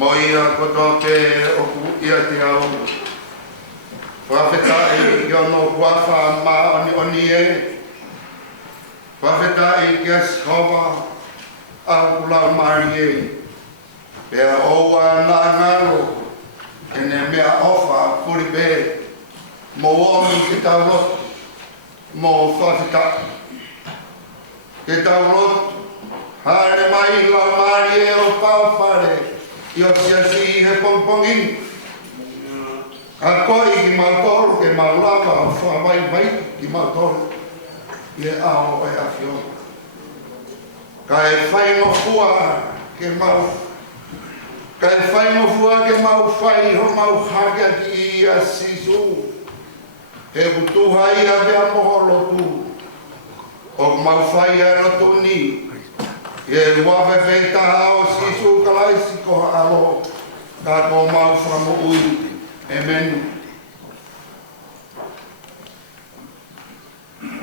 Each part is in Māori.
Moia koto ke oku ia te au. Whawhetai ki ono kuawha ma oni e. Whawhetai ki as hawa au kulau mari e. Pea oua nā ngaro e ne mea ofa puri be. Mo omi ki tau rotu. Mo whawhetai. Ki tau rotu. Hare mai lau mari e o pau whare. I o tia si he pongpongi. A koi ki mautoro ke maulawa o whawai mai ki mautoro. I e ao e awhio. Ka e whaingo fua ke mau. Ka e whaingo fua ke mau whai ho mau haka ki i a sisu. He putuha i a bea moholo tu. O mau whai a roto ni. E wawe feita hao sisu kalaisi ko alo. Ka ko mau whamo ui. Amen.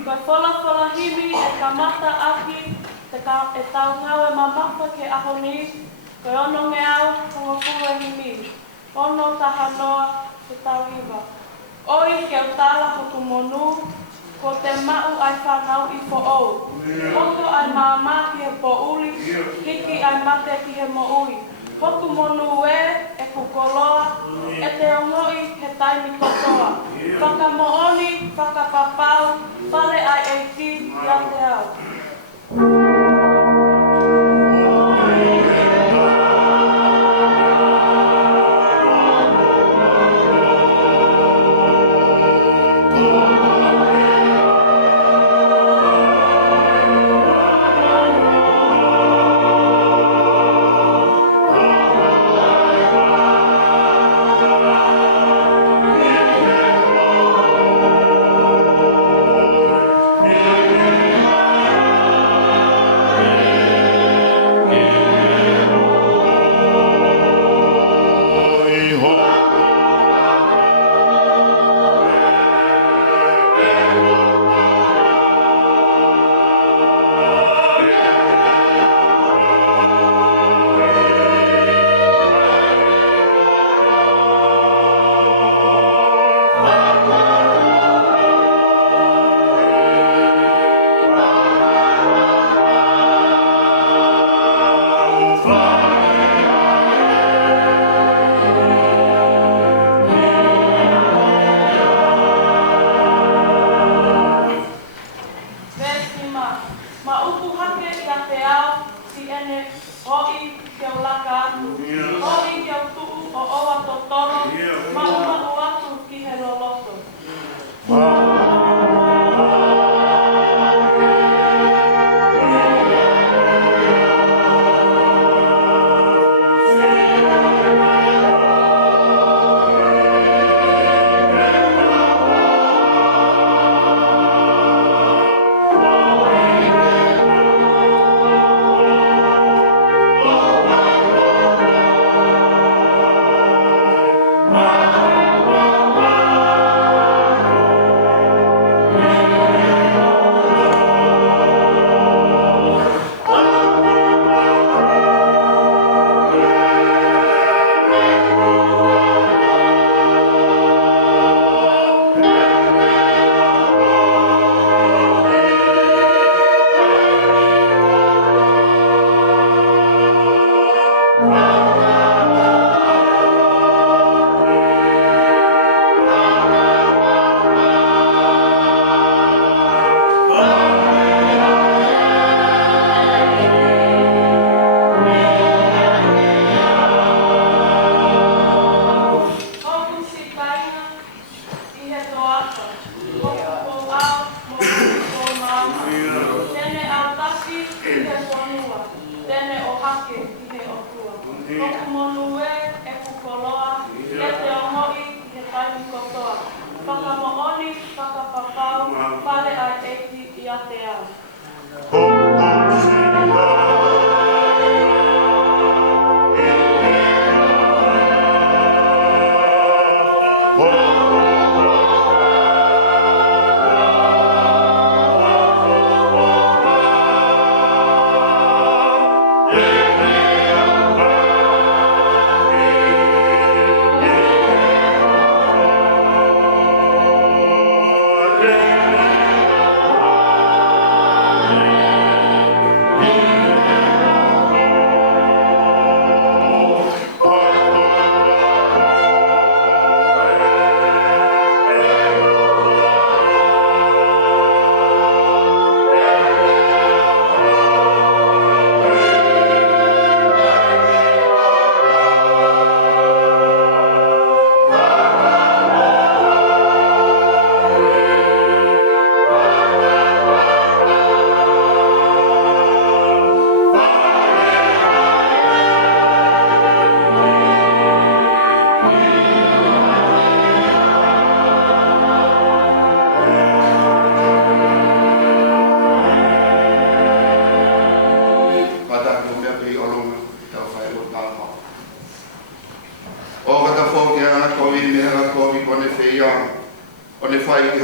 Koe whola himi e ka mata aki e tau ngau e mamapa ke aho ni. Koe ono nge au kongo kua himi. Ono taha noa te tau iwa. Oi ke utala hoku monu. Ko te mau ai whanau i fo ou. Hoku ai māma ki he po uli, hiki ai mate ki he mo ui. Hoku monu e kukoloa, e te ongoi he taimi kotoa. Whakamooni, whakapapau, whale ai eiti i a te au.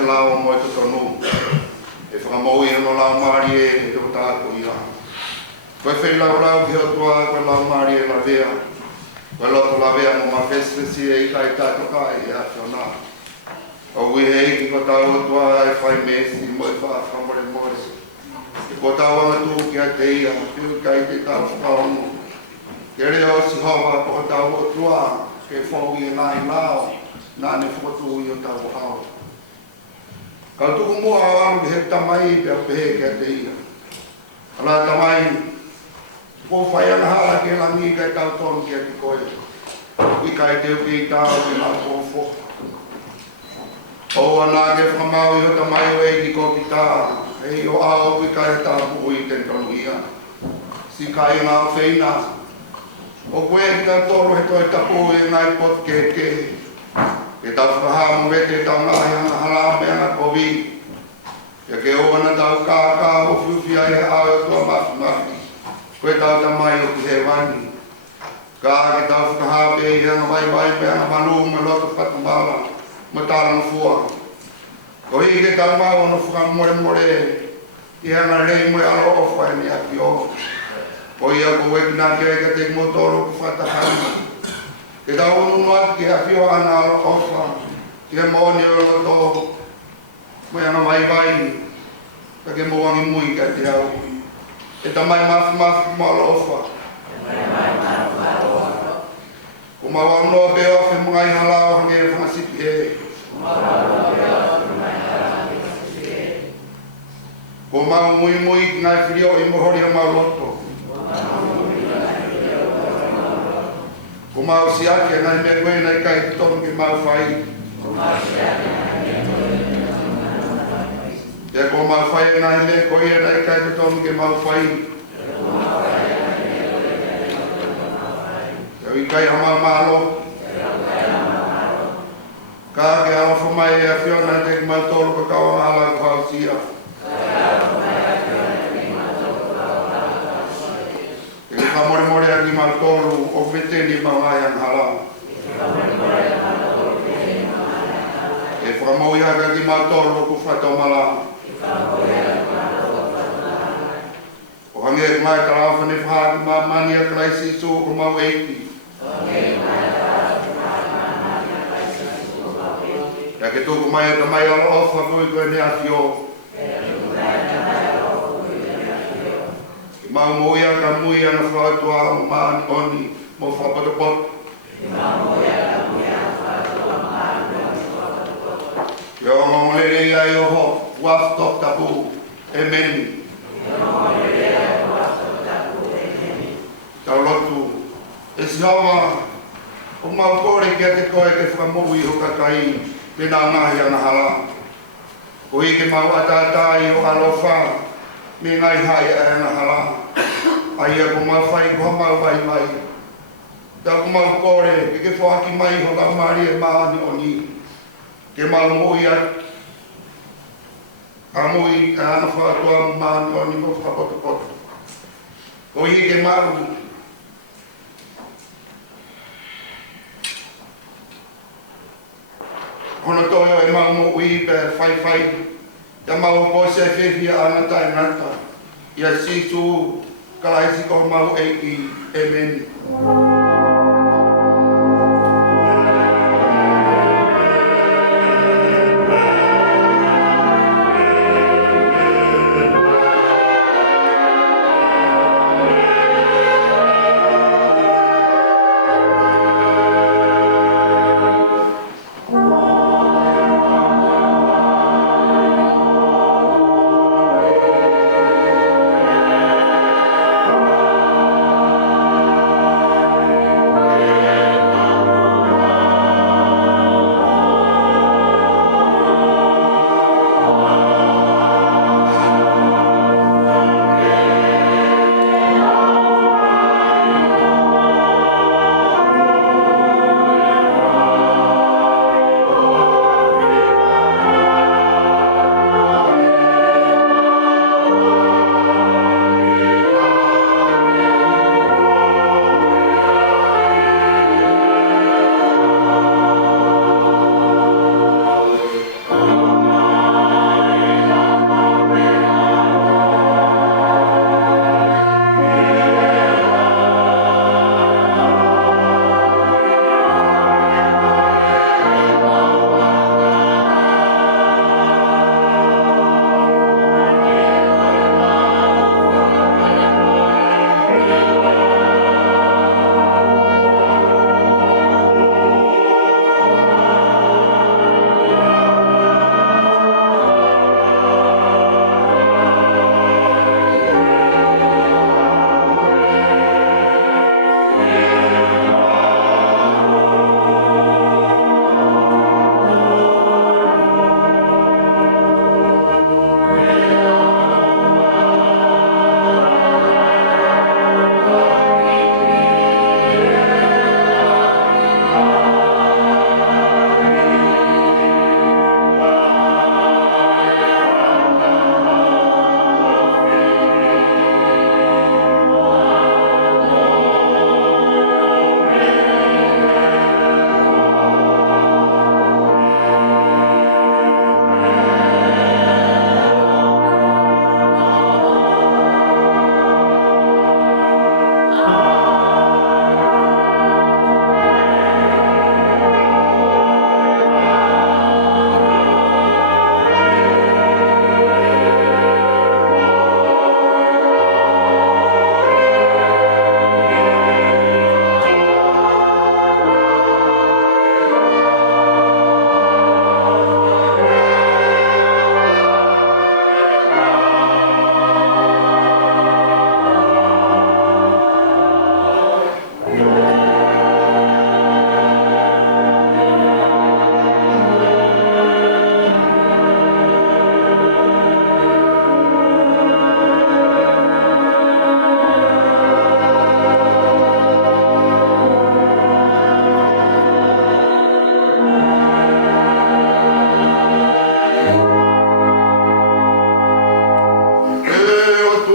lao mo te tonu. E whakamau i no lao maari e te o tāko ia. Koe whai lau ki o tua koe lao maari e la vea. Koe loto la vea mo ma fesfesi e i kai tāto kai e a whiona. O ui hei ki ko tau o tua e whai mesi mo e wha whamore more. E ko tau anga tū ki a te ia, piu kai te tau whakaono. Ke reo si hawa ko tau o tua, ke whau i e nai lao, nā ne whakatu i o tau hao. Ka tuku mua awaru ki he tamai pe a pehe ki a te ia. Ala tamai, ko whai ana hala ke langi kai tau tonu ki a te koe. I kai teo ki i tau ki nā kōwho. O ana ke whamau i o tamai o e ki ko ki tā. Hei o ao ki kai a tā puku i te tonu ia. Si kai ngā wheina. O koe ki tā toro he toi tapu i ngai pot ke ke. Ke tau whaha mo vete tau ngahi anga hala me anga kovi. Ia ke o ana tau kākā o whiwhi ai he ao e tua mafi mafi. Koe tau tamai o ki he wani. Kā ke tau whaha pe i anga vai vai pe anga manu me loto patu mala. Mo tāra no fua. Ko hi ke tau mau no whakamore more. I anga rei mo e alo ofa e ni aki o. Ko ia ko weki nā kia ka te motoro ku whatahani. Ke tau unu ati ki hawhio ana alo ofa. Ki he mōni o loto. Mo e anga mai vai. Ka ke moangi mui ka te au. E tamai mafi mafi mo alo ofa. Ko mawa noa beo awhi mga i halao hange e whangasipi e. Ko mau mui mui ki ngai whirio i mohori o mau loto. Ko mau siake ngai me koe nai kai tonu ki mau whai. Ia ko mau whai ngai me koe nai kai tonu ki mau whai. Ia i kai hama malo. Ka ke ala whamai e a whiona te ki mau tolu ka kawa ala ku hau sia. E ka more more a ki mau tolu o veteni mau ai ang hala. E whamau ia ka ki mau tolu ku whatau mala. O hange e mai ka rau whane whaha ki mau mani a kraisi su ku mau eiki. Ia ke tōku mai o tamai alo ofa koe koe ne afi o. Mau mo ia ka mui ana whaatua o maani oni mo whapatakot. Ia o ngongolere ia i oho waftok tapu e meni. Tau lotu e si hawa o mau kore kia te koe ke whakamou i hoka kai me nā ngahi ana hala. Ko i ke mau atatai o alofa me ngai hai ana hala. Ai a ko mau whai ko mau vai mai. Tā ko mau kore ke whaaki mai ho ka mari e maani o ni. Ke mau mui a mui ana whaatua maani o ni mo whapotopoto. Ko i ke maru Hono toyo e mau mo ui pe whai. Ia mau ko se whiwhia ana tai ngata. Ia situ kalaisi ko mau eiki e meni.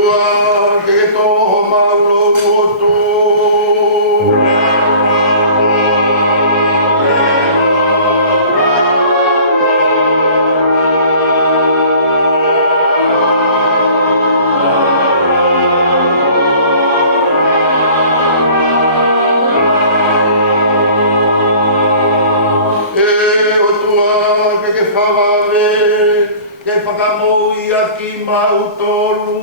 tua ke to maulo moto. Ke whakamoi aki mautolu.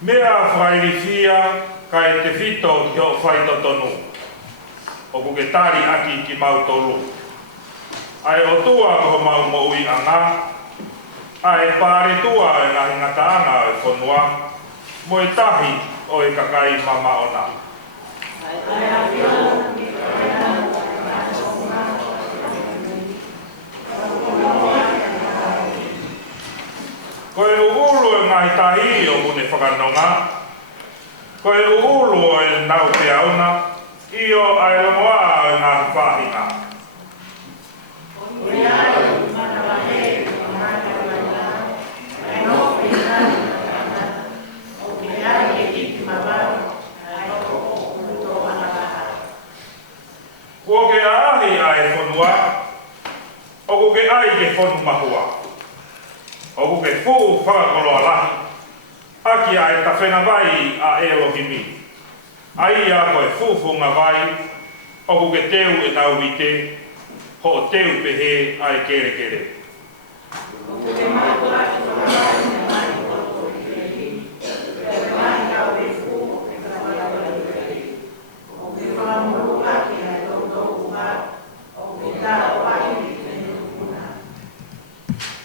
Mea whairifia kai te whito ki o whaitotonu. O ku ke tari aki ki mautolu. Ai o tua ko mau mo ui anga. Ai pare tua e ngahi ngataanga e whanua. Mo e tahi o e kakai mama ona. Ko e ulu e ngahi tahi o mune whakanonga. Ko e ulu e nau te auna. Io ai lomoa e ngahi whahinga. Ko ke ahi ai whanua. O ko ke ai ke whanu mahua. O ku ke fuu whakakoloa lahi. Aki ai ta whena vai a Elohimi. Ai a koe fufunga vai. O ku ke teu e nau i te. Ho o teu pehe ai kere kere.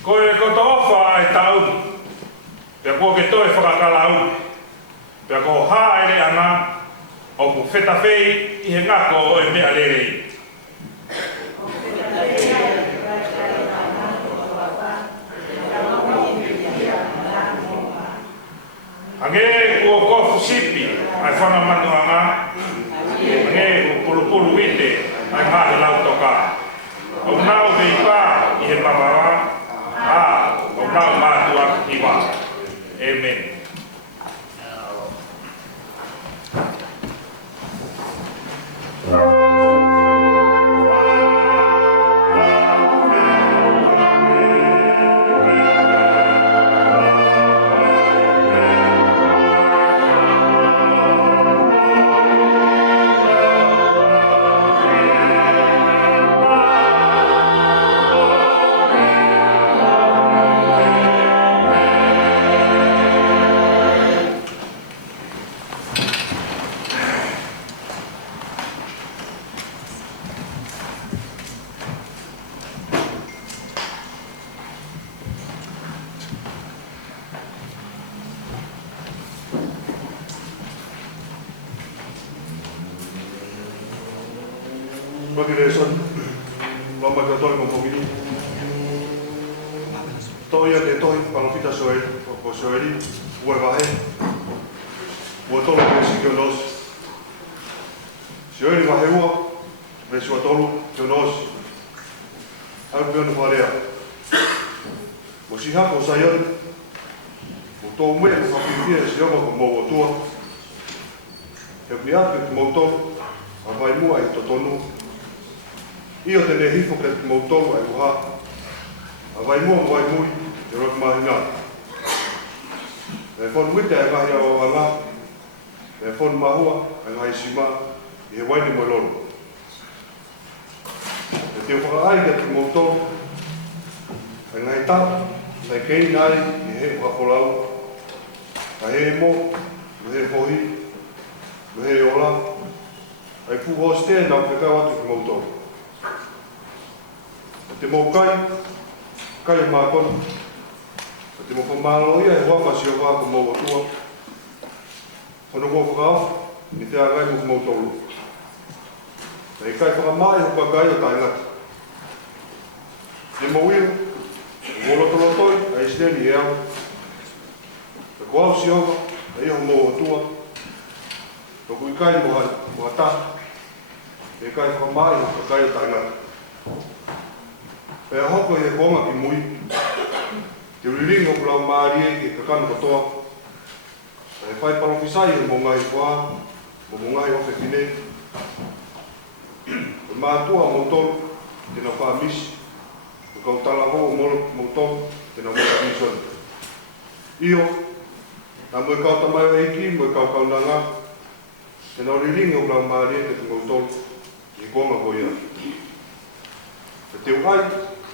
Koe ko to ofa ai tau. Pea ko ke toe whakakalau. Pea ko haere ana. O ku whetawhei i he ngako o e mea lerei. Ange ko kofu sipi ai whana manuanga. Ange pulu ite ai mahi lau toka. O nau vei pā i he mamawa. O nau mātua ki wā. Amen. Magreson, lomba ke toi mo pomini. Toi ke toi palofita soe, ko soeli, ue vahe. Ua tolu ke sikionos. Soeli vahe ua, me sua tolu kionos. Au pionu wharea. Mo si hako sayon, mo tō mea mo whakipia si oma ko mou o tua. He pi ake ki mou tolu, a vai mua i totonu. Io tene hifo ke te mautonga e uha. A vai mua mo vai mui, te rot mahi ngā. E whonu wite e mahi awa wanga. E whonu mahua, e ngai sima, i he waini mo loro. E te whakaai ke te mautonga. E ngai tā, nei kei nai, i he whakolau. A he mo, me he pohi, me he ola. Ai pu hoste nau ke kau atu ke mautonga. Te mo kai e mākona. Te mo whamalo ia e wama si o wā ko mou atua. Whanu mo whakao, ni te agai mo mou tolu. Nei kai whakamai ho pakai o tai ngata. Te mo ia, o lotolotoi, a isteni e au. Te koau si owa, a iho mou atua. Toku i kai mo hata. Nei kai whakamai ho pakai o tai ngata. E hoko he konga ki mui. Te uriringo kulau maari e ki kakanu katoa. E whai palofisai e mo ngai wha, mo ngai ofe kine. E mātua mo tonu, tēnā wha misi. O kau tala ho mo tonu, tēnā mo mison. Io, nā mo e kau tamai o eiki, mo e kau nanga. Tēnā uriringo kulau maari e ki mo tonu, i konga ko ia. E te uai,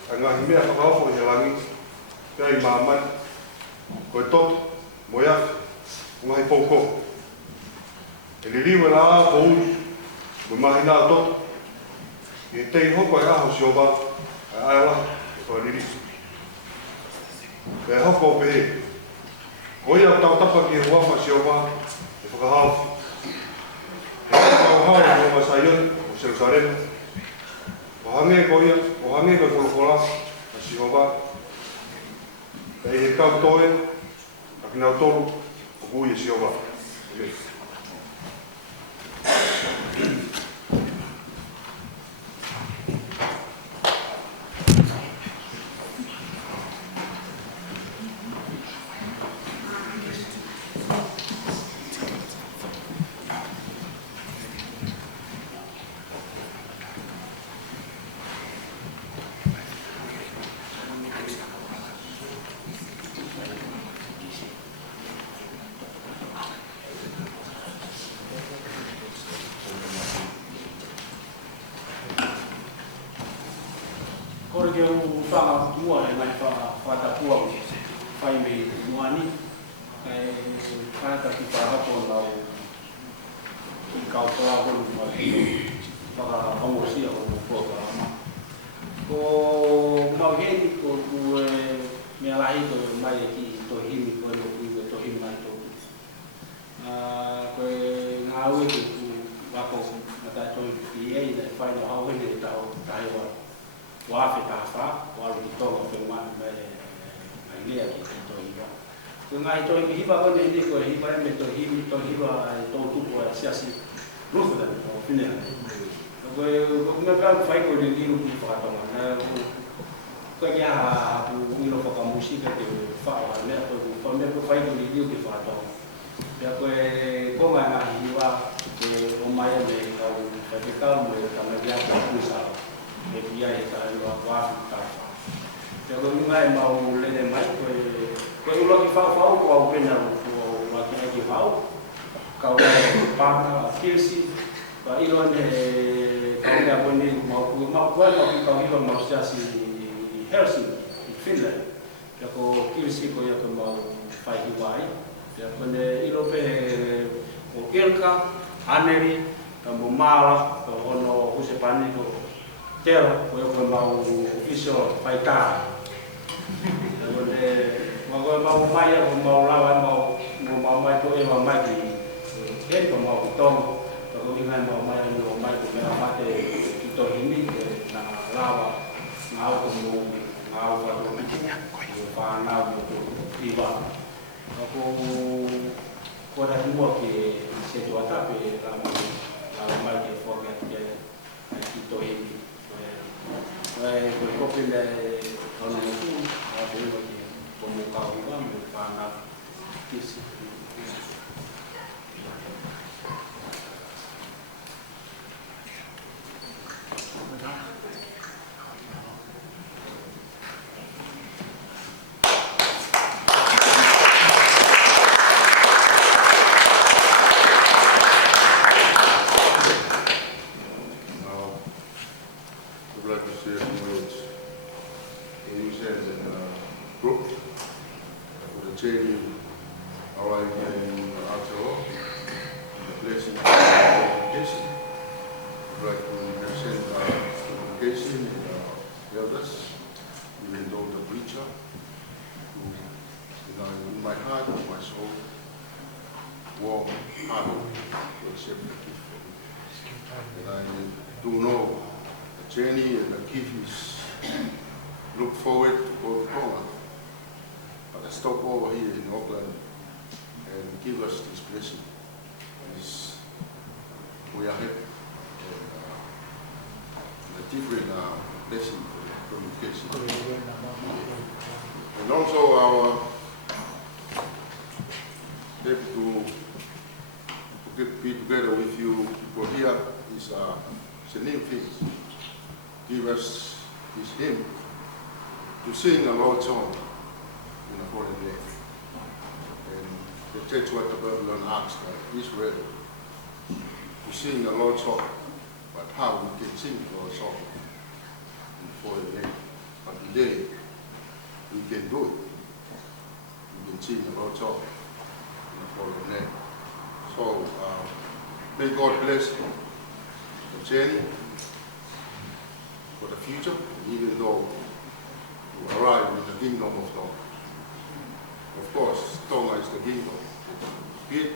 a ngahi mea whakaofo i he langi, pia i māmai, koe tot, mo iaf, o ngahi pouko. E li riwe la a po ui, mo mahi nā tot, i te i hoko e aho si o wā, a aela, e wha riri. Pia hoko o pehe, o ia o tau tapa ki e huama si o wā, e whakahau. E hoko hau o Masaion, o Jerusalem, o hange ko ia, o hange ko kolokola, a si hova. E he kau toe, a ki nau toru, o kui e si hova. Kore ke u whanga tua e mai whātapua whai me muani. E whanata ki whahako lau i kautoa honu whaka hauasia o whaka ama. Ko mauheni ko ku mea lahi ko mai ki to himi ko no ku to himi mai to. Ko ngā ue ku wako mata to i ei na whaina hauhene tau taiwa. Wafe tafa, walu ki tonga whenua mai lea ki to iwa. Ko ngā ngai toi hiva ko ni ni ko hiva me to hiva to tu ko sia si rufu da o fine ko me ka fai ko ni ni ki fa to na ko ya ha bu ni lo ko musika te fa wa me ko me ko fai ko ni ni ki fa to ya ko ma hiva ke o mai me ka ka mo ka me ya ko sa e dia e ka lo wa ta ya ko ngai mau le de mai ko ulo ki fa ko au pena ko la ki mau ka pa kirsi pa ilo ne ka ya boni mau ko ka ilo mau sia si Helsinki Finland ya ko kirsi ko ya ko mau fai hiwai ya ko ne ilo pe ko Ilka Aneri ka mo mala ko ono usepani ko tero ko ya ko mau official fai ka Mau mai mau lawan mau mai tu mau mai di kan mau tong kalau dengan mau mai ko mera mate itu ini na lawa ngau ko pa na ko iba ko da mo ke se tu ata pe la mai ke forget ke itu ini ko pile ono tu ada como calma para isso look forward to go to Tonga, but stop over here in Auckland and give us this blessing. We are happy and a different blessing for communication. And also our happy to be together with you for here is the new things. Give us this hymn to sing a Lord's song in a foreign land. And the church what the Babylon asked Israel to sing the Lord's song, but how we can sing the Lord's song in a foreign land. But today we can do it. We can sing the Lord's song in a foreign land. So may God bless the journey for the future, even though you arrive in the kingdom of Tonga. Of course, Tonga is the kingdom. It's big.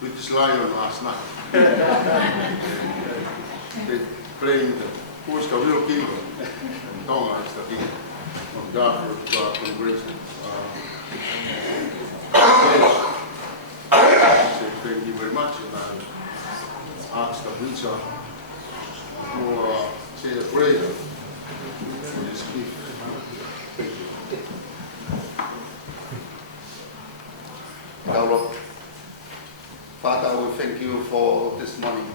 British Lion last night. They playing who is the real kingdom. And Tonga is the kingdom. Of God for grace. Thank you very much. And I ask the preacher to say a prayer for this gift. Our Lord, Father, we thank you for this morning,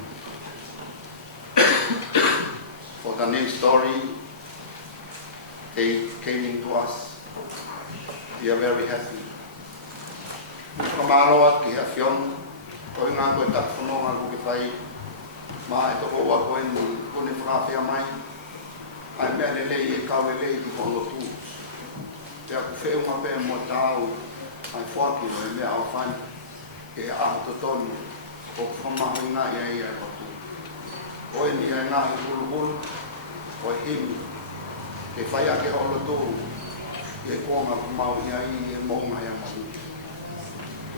for the new story they came into us. We are very happy. Kamaloa ki hafion, ko ngā koe takwhanonga ko ki whai, mā e toko ua koe ni kone whakawhia mai, ai mea lelei e kawe lei ki kono tū. Te aku wheunga pē mo tāu, ai whaki no e mea au whai, e aho to tonu, o whamahu ngā ia ia e kotu. Koe ni e ngā hi hulu hulu, koe himi, ke whai ake holo tōru, e kōnga kumau ia i e maunga ia mahu.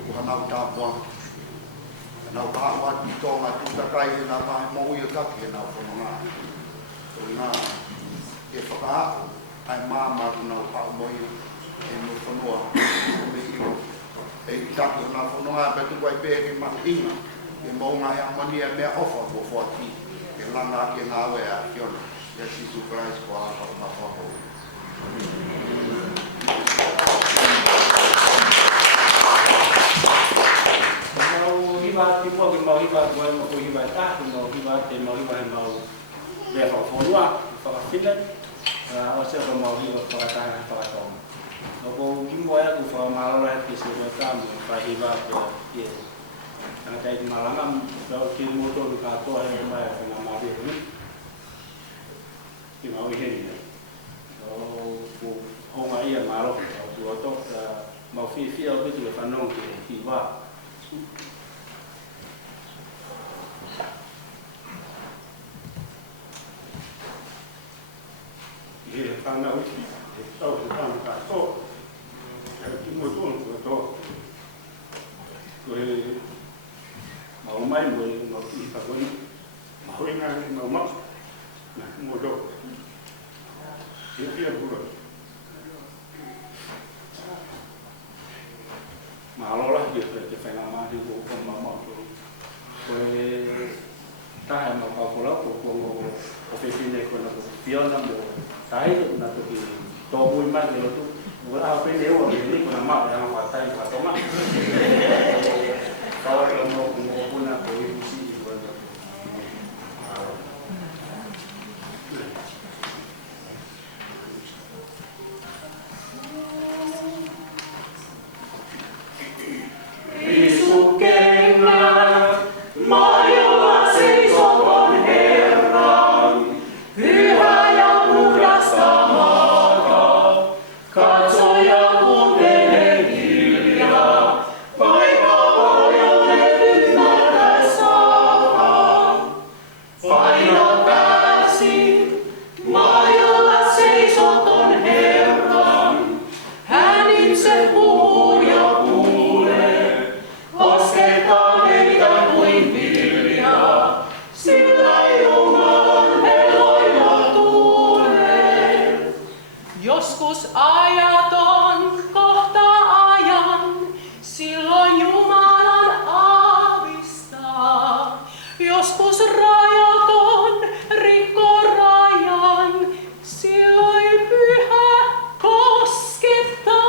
Hanau tāpua, hanau pāua ti tōnga tūtakai e nā pahe mo uia kaki e nā whanonga. Ko ngā e whakaako, ai māmaru nau pāu moia, e mo whanua me io e tapu na whanua pe tu kai pe ke matinga e maunga e amania mea ofa ko whati e langa ke ngā we a kiona e Jesus Christ ko a whakapako mau hiwa ti mo ke mau hiwa ko mo ko hiwa ta mo hiwa te mau hiwa he mau le fa fonua fa fila o se ko mau hiwa fa ta fa to no ko ki mo ya ku fa ma la ki se mo ta mo fa hiwa ko ye ana kai di malanga do ki mo to ka to he ma ya na ma bi ni ki mau he ni o ko ho ma ia ma lo tu to mau fi o ki tu fa no ki wa e tana uti e tau te tana ka to e ki mo tonu ko to ko e mau mai mo no ki ta ko ni mau ina ni mau ma na mo do e pia buro ma lo la ki te fa na ma di ko ma ma ko e ta ma ka ko la ko o fe fine ko na ko fiona mo tai na to ki to bui ma ni lo tu mo a pe le o ni ko na ma ya ma tai ka to ma ka wa mo ko na ko i si ko na Silloin pyhä koskettaa.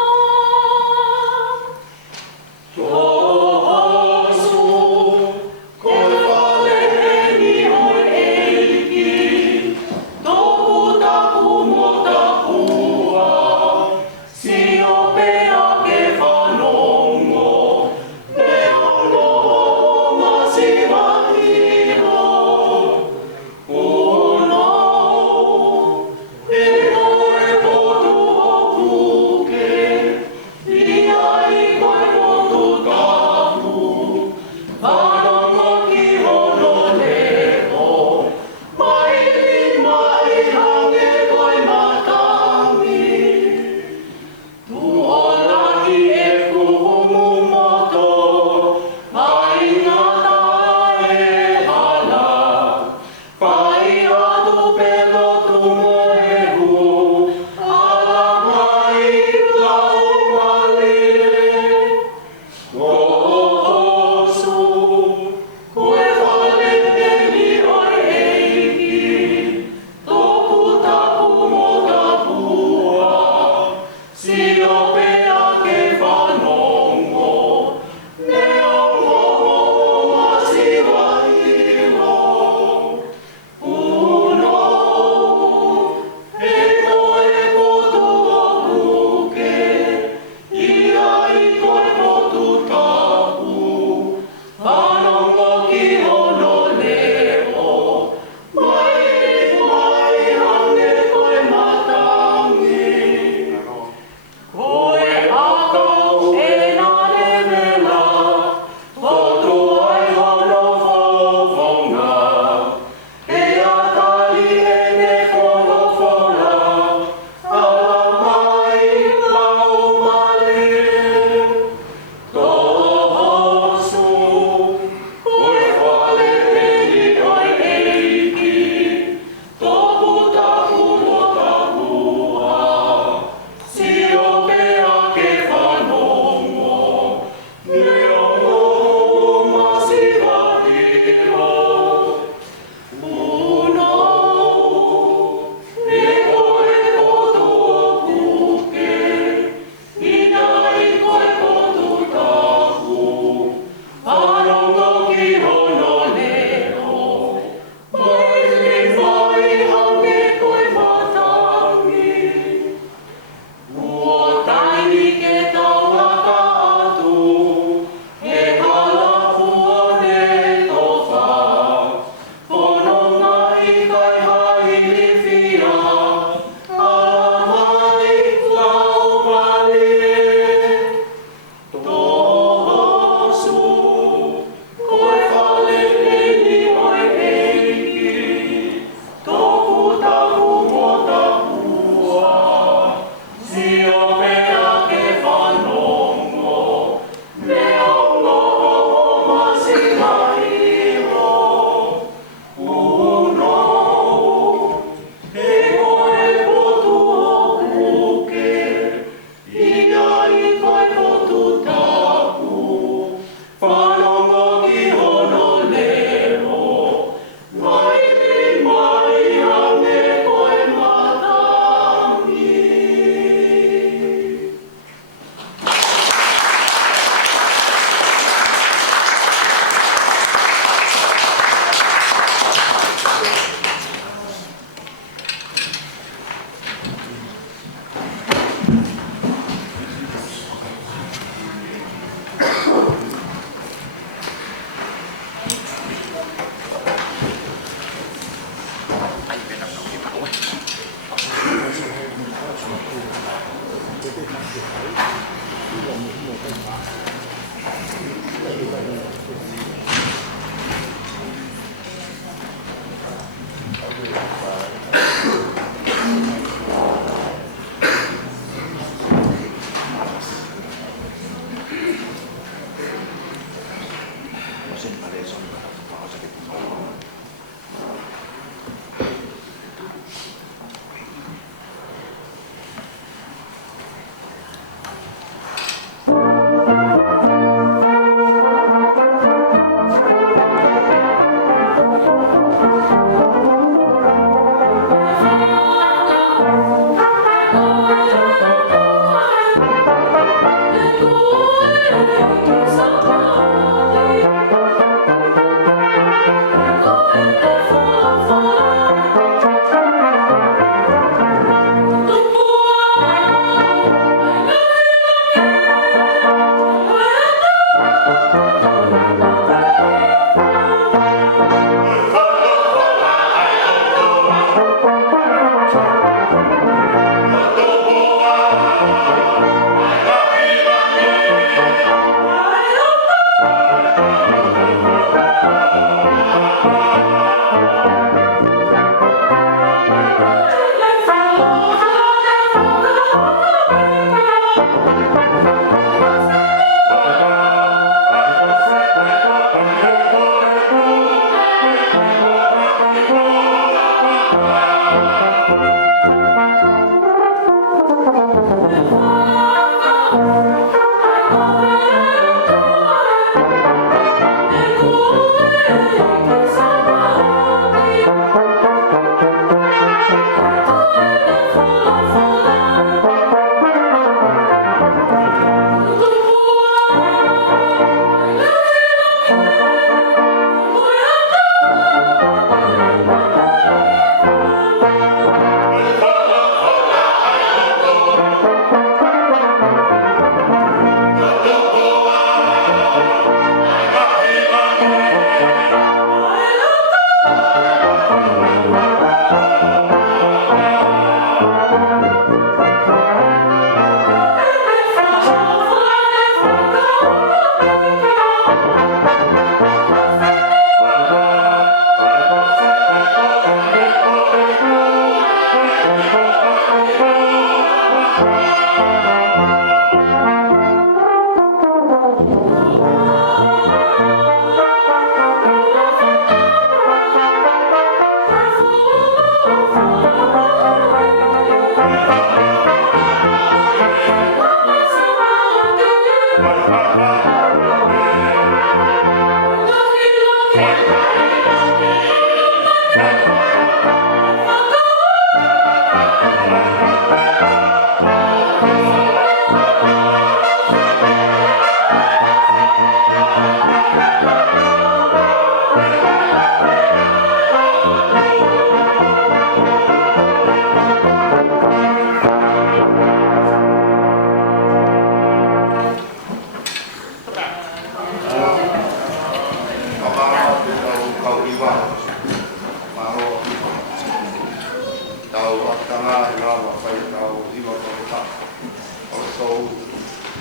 Also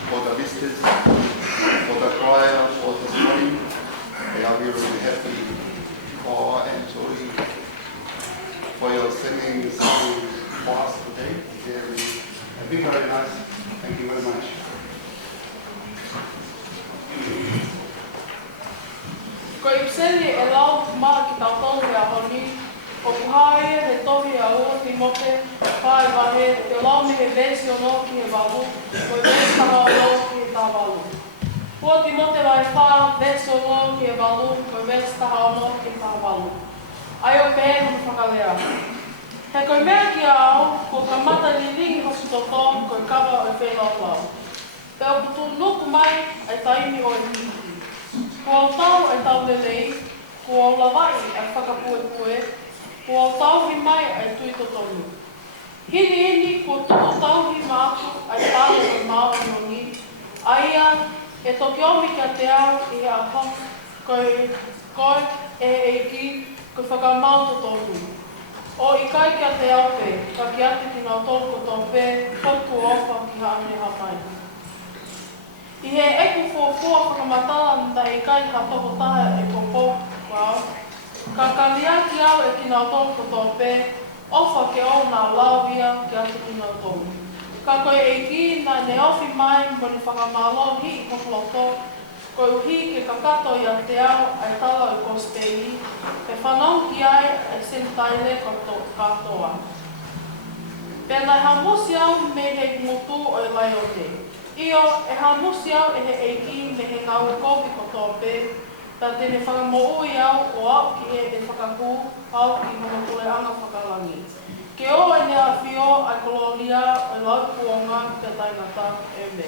for the visitors, for the choir, for the morning, we are really happy for enjoying for your singing song for us today. It's been very nice. Thank you very much. Ko ipseli e lau maa ki tau tonu e ahoni, o kuhae he tohi a ua Timote, pai wahe, te lau me he vesi o no ki he walu, ko e vesi taha o no ki he tā walu. Ua Timote vai whā vesi o no ki he walu, ko e vesi taha o no ki he tā walu. Ai o pēhe honu whakalea. He koe mea ki au, ko ka mata li ringi hosu to tō, ko e kawa o e whenau lau. Pe o putu nuku mai, ai taimi o e hiki. Ko au tau ai tau lelei, ko au lawai ai whakapue, ko au tauhi mai ai tui to tonu. Hini ko tuku tauhi mātu ai tāle o mātu nongi, aia e toki omi kia te au i a hong, koe e eiki, koe whakamau to tonu. O i kai kia te au pe, ka ki ati ki ngā tonu ko tō pe, potu ofa ki haane hawhai. I he whakamatala nda i kai ha toko taha e popo wao. Ka kalia ki au e ki nau tō koto pē, ofa ke o nā lauia ki atu ki nau tō. Ka koe e ki nā ne ofi mai mo ni whakamalo hi i kokoloto, koe uhi ke kakato i a te ao ai tala o kostei, pe whanau ki ai e sentaile katoa. Pēnā e hamusi au me he mutu o e lai o te. Io e hamusi au e he eiki me he ngau kopi kotope, ta tene whakamo'u i au o au ki e whakahu au ki mga tole anga whakalangi. Ke o e nea whio ai kolonia o lau puonga te taingata e me.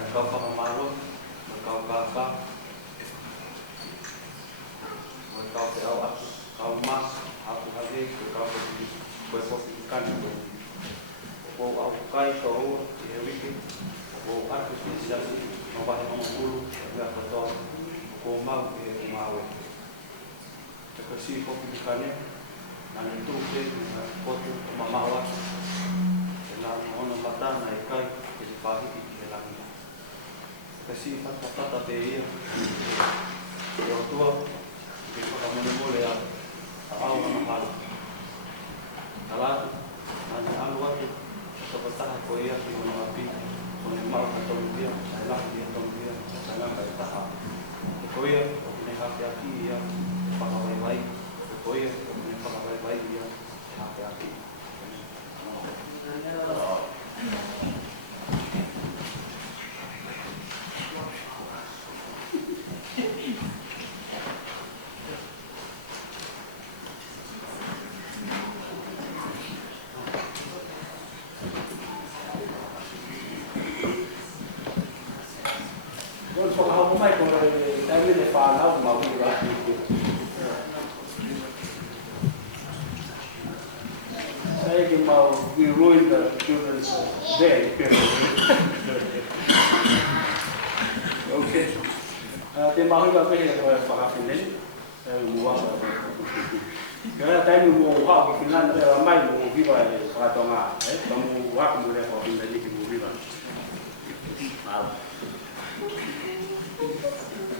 ai kau whakamaro, kau kaka, kau te au atu, kau mas, aku hale, kau koe poki i kani koe. O au kai kau i he wiki, o atu ki siasi, no wahi homo kulu, mea katoa, o mau i he umawe. Te koe si poki i kani, nana i tūke, na potu o mamawa, e nā ono matana e kai, e te pāhiki ki he langi. Te si whakatata te ia, e o tua, ke whakamone mole a aua na hala. Talatu, nani alu atu, whakataha ko ia ki ono api, kone mau ka tonu ia, ai lahi ia tonu ia, sa nganga e taha. E ko ia, o kine hake aki ia, e whakawaiwai, e ko ia, o kine whakawaiwai ia, e hake aki. We ruined the children's day. Okay. Te mahi ka pehe ko whakawhinen, muwaka. Kaya tayo mo waka ki finan re mai mo viva e whakatonga, tamu waka mo re ko hindani ki mo viva. Come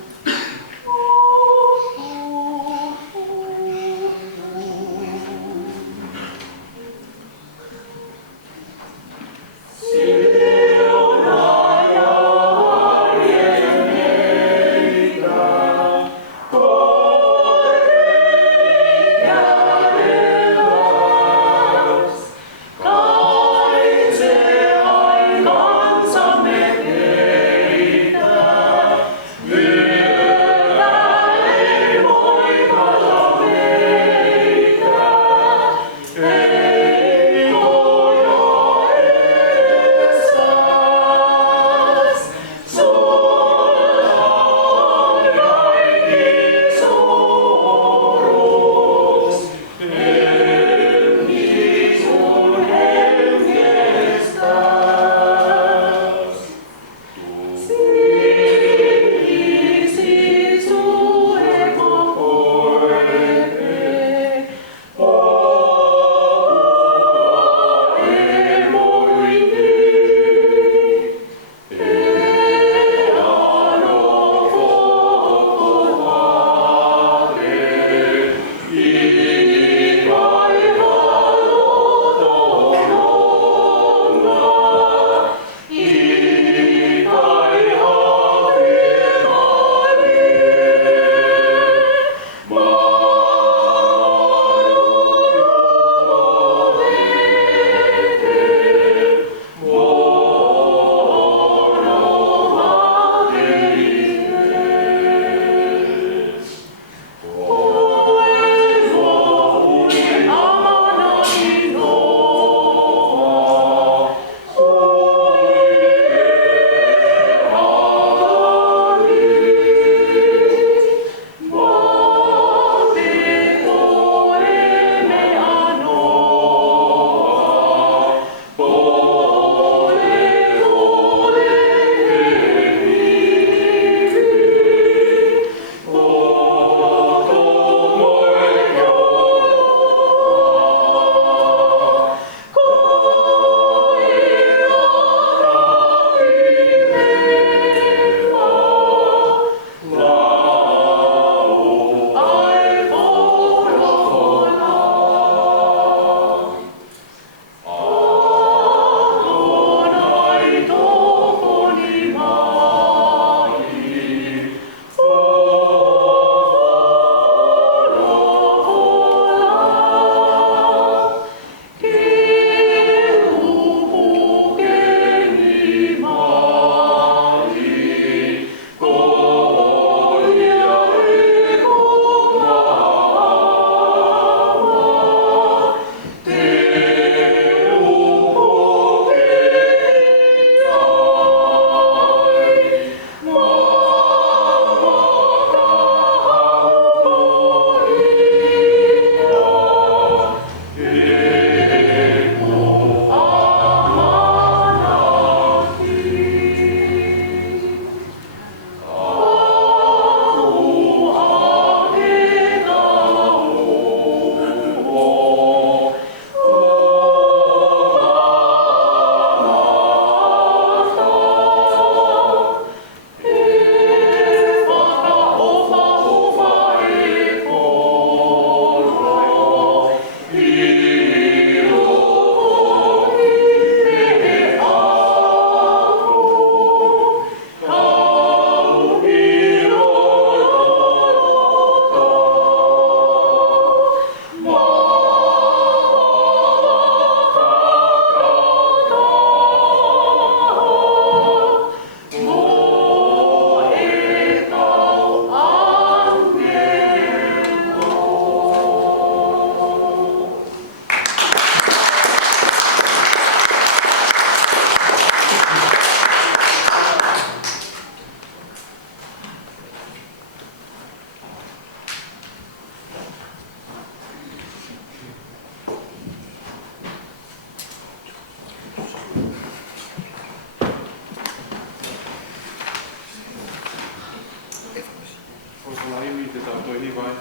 hiva e.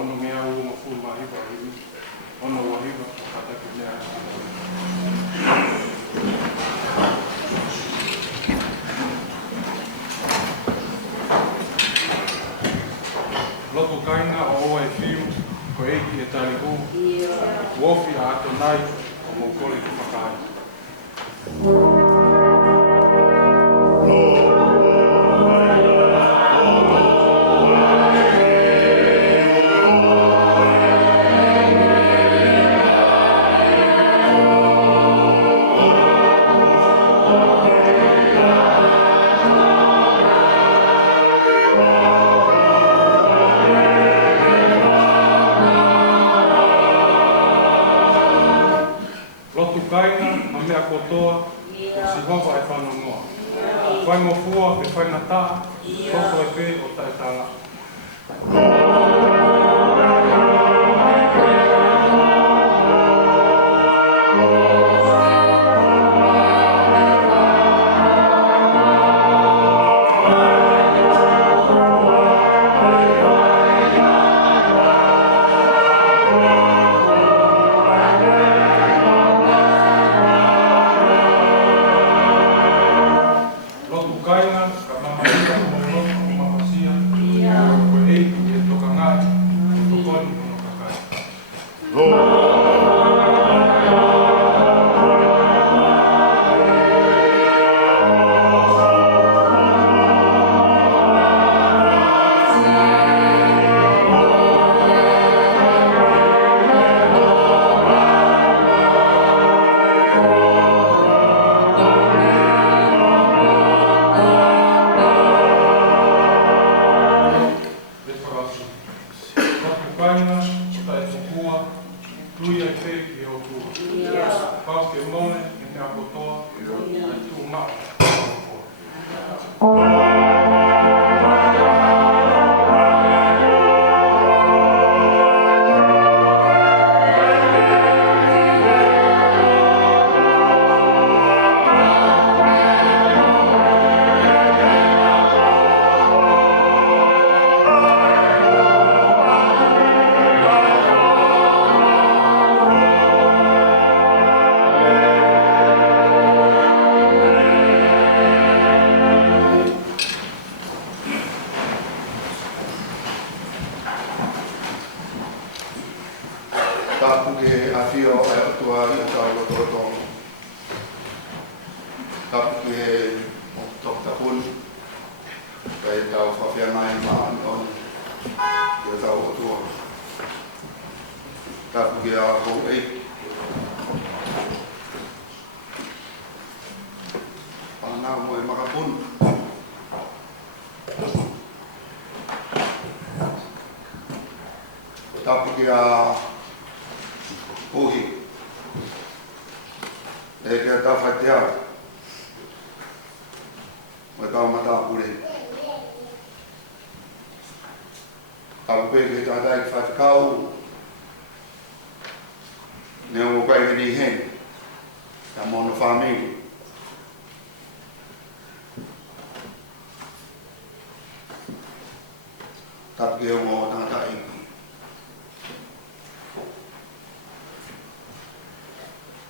Ono mea o ma fu ma hiva e. Ono wa hiva o kata ki mea Loto kaina o oa e fiu, ko eiki e tari hu, wofi a ato nai o mokole ki whakai. Kotoa, o si hova e whanongoa. Whai mo fua, pe whai na tā, koko e pē o tai tanga.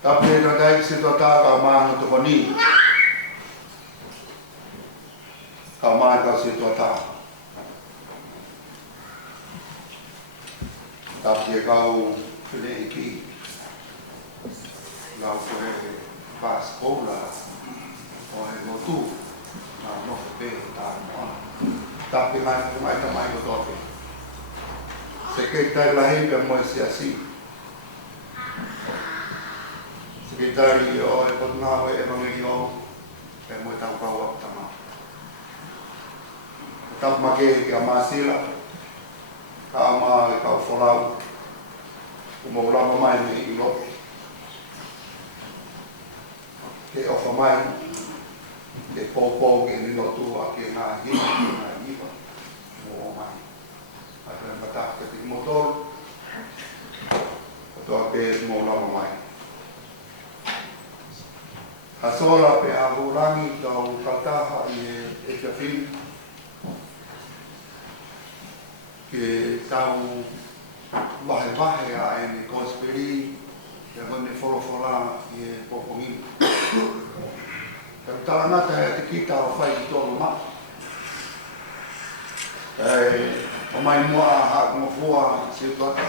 Tapi na dai se to ta ka ma no to ni. Ka ma ka se to ta. Tapi ka u fele ki. La ko e pas ola. O e no tu. Na no pe ta no. Tapi mai ko to. Se que ta la gente mo sia assim. Sekretari o e potna o e evangelio e mo tau pa wa tama. Tau make ke amasila ka ma ka folau o mo la mai ni lo ke o fa mai ke popo ke ni lo tu a ke na hi mo mai ata mata ke motor to ke mo la mai a sola pe a urangi tau kataha i e te whiu. ke tau wahe a e ni Gosperi ia koe me wholofola i e popongi. Ka talanata e te kita o whai ki tōna ma. O mai mua a hak mo fua se tuaka.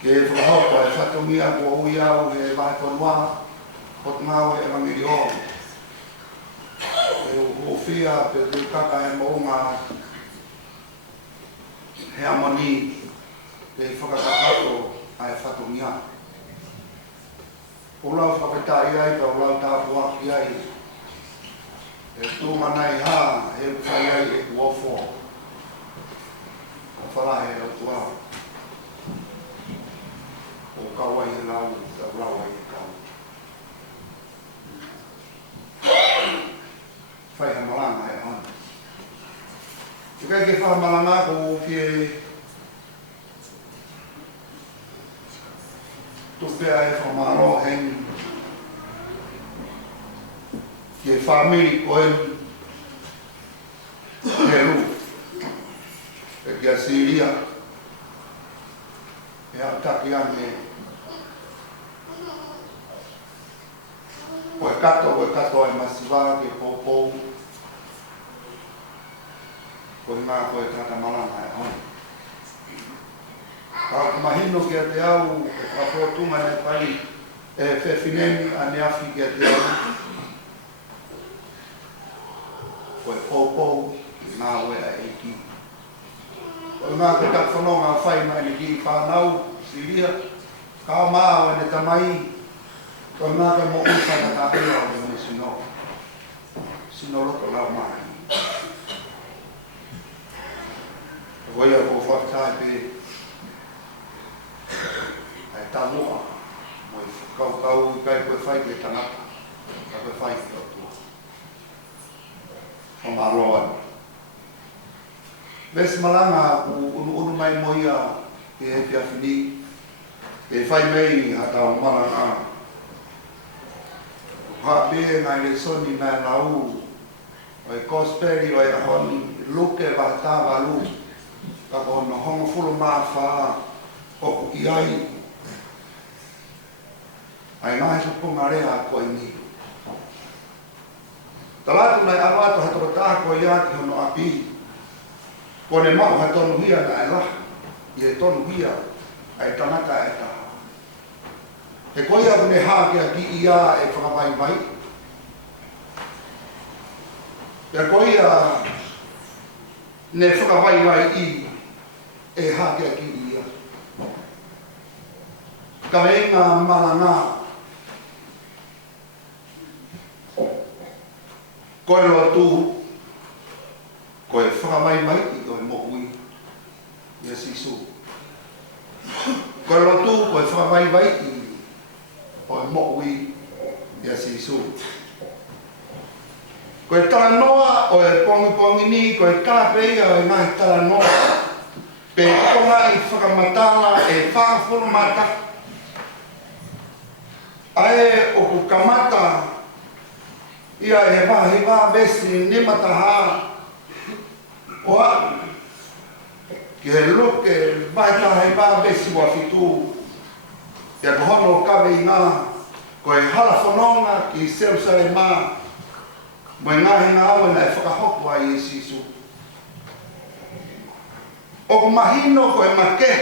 Ke whakahopa e whatongia kua ui au e vai konua, hot ngau e evangeli o. E o fia pe te kaka e mounga he amani te whakakakato ai whatongia. O lau whakatai ai, o lau tāpua ki ai. E tūma nei ha, he ukai ai e kuofo. O whalahe o tuau. O kawai e lau, o lau ai e kau. Whai ha malanga e hana. I kai ke whamalanga ko ke tupea e whamaro hen ke whamiri koen ke ru e kia Siria e ataki ane koe kato e masiva ke popou koe ngā koe tata malanga e hana. Ka mahino ki a te au, e whapotunga e pai, e whewhineni a ne awhi ki a te au. Koe pōpou, ki ngā wea e ki. Koe ngā koe tak whanonga whai mai ni ki whanau, Siria, ka maa o ne tamai, koe ngā koe mo uwhana tā ea o ne sino. Sino loko lau mai. Koe ia ko whakatai pe, ai tā mua, mo i kau i kai koe whai ke tangata, ka koe whai ke o tua. Whamaroa. Ves malanga unu mai moia ke he piawhini, ke whai mei hata o malanga. Ha bie ngai le soni nai lau, o e Gosperi o e ahoni, luke wata walu, ka kono hongo fulu maa whaa, o i ai ngai tupunga rea ko i ni. Talatu nai alu hatoro taha ko i aki hono api. Ko ne mau ha tonu hia na e laha. I e tonu hia ai tanaka e taha. He ko ia ne hake a ki ia e whakawai vai. He ko ia ne whakawai vai i e hake a ki ia. Ka inga malanga koe lotu koe whakamai mai i koe mokui i a sisu. Koe lotu koe whakamai mai i koe mokui i a sisu. Koe tala noa o e pongi ni koe kāpeia o e ngai tala noa. Pe konga i whakamatala e whakafuru mata. Ae o ku kamata ia he wā besi ni mataha oa ki he luke baita he wā besi wa fitu ia kohono kawe i ngā koe hala whanonga ki Jerusalema mo i ngā hinga awe na e whakahoko ai e sisu. O ku mahino koe make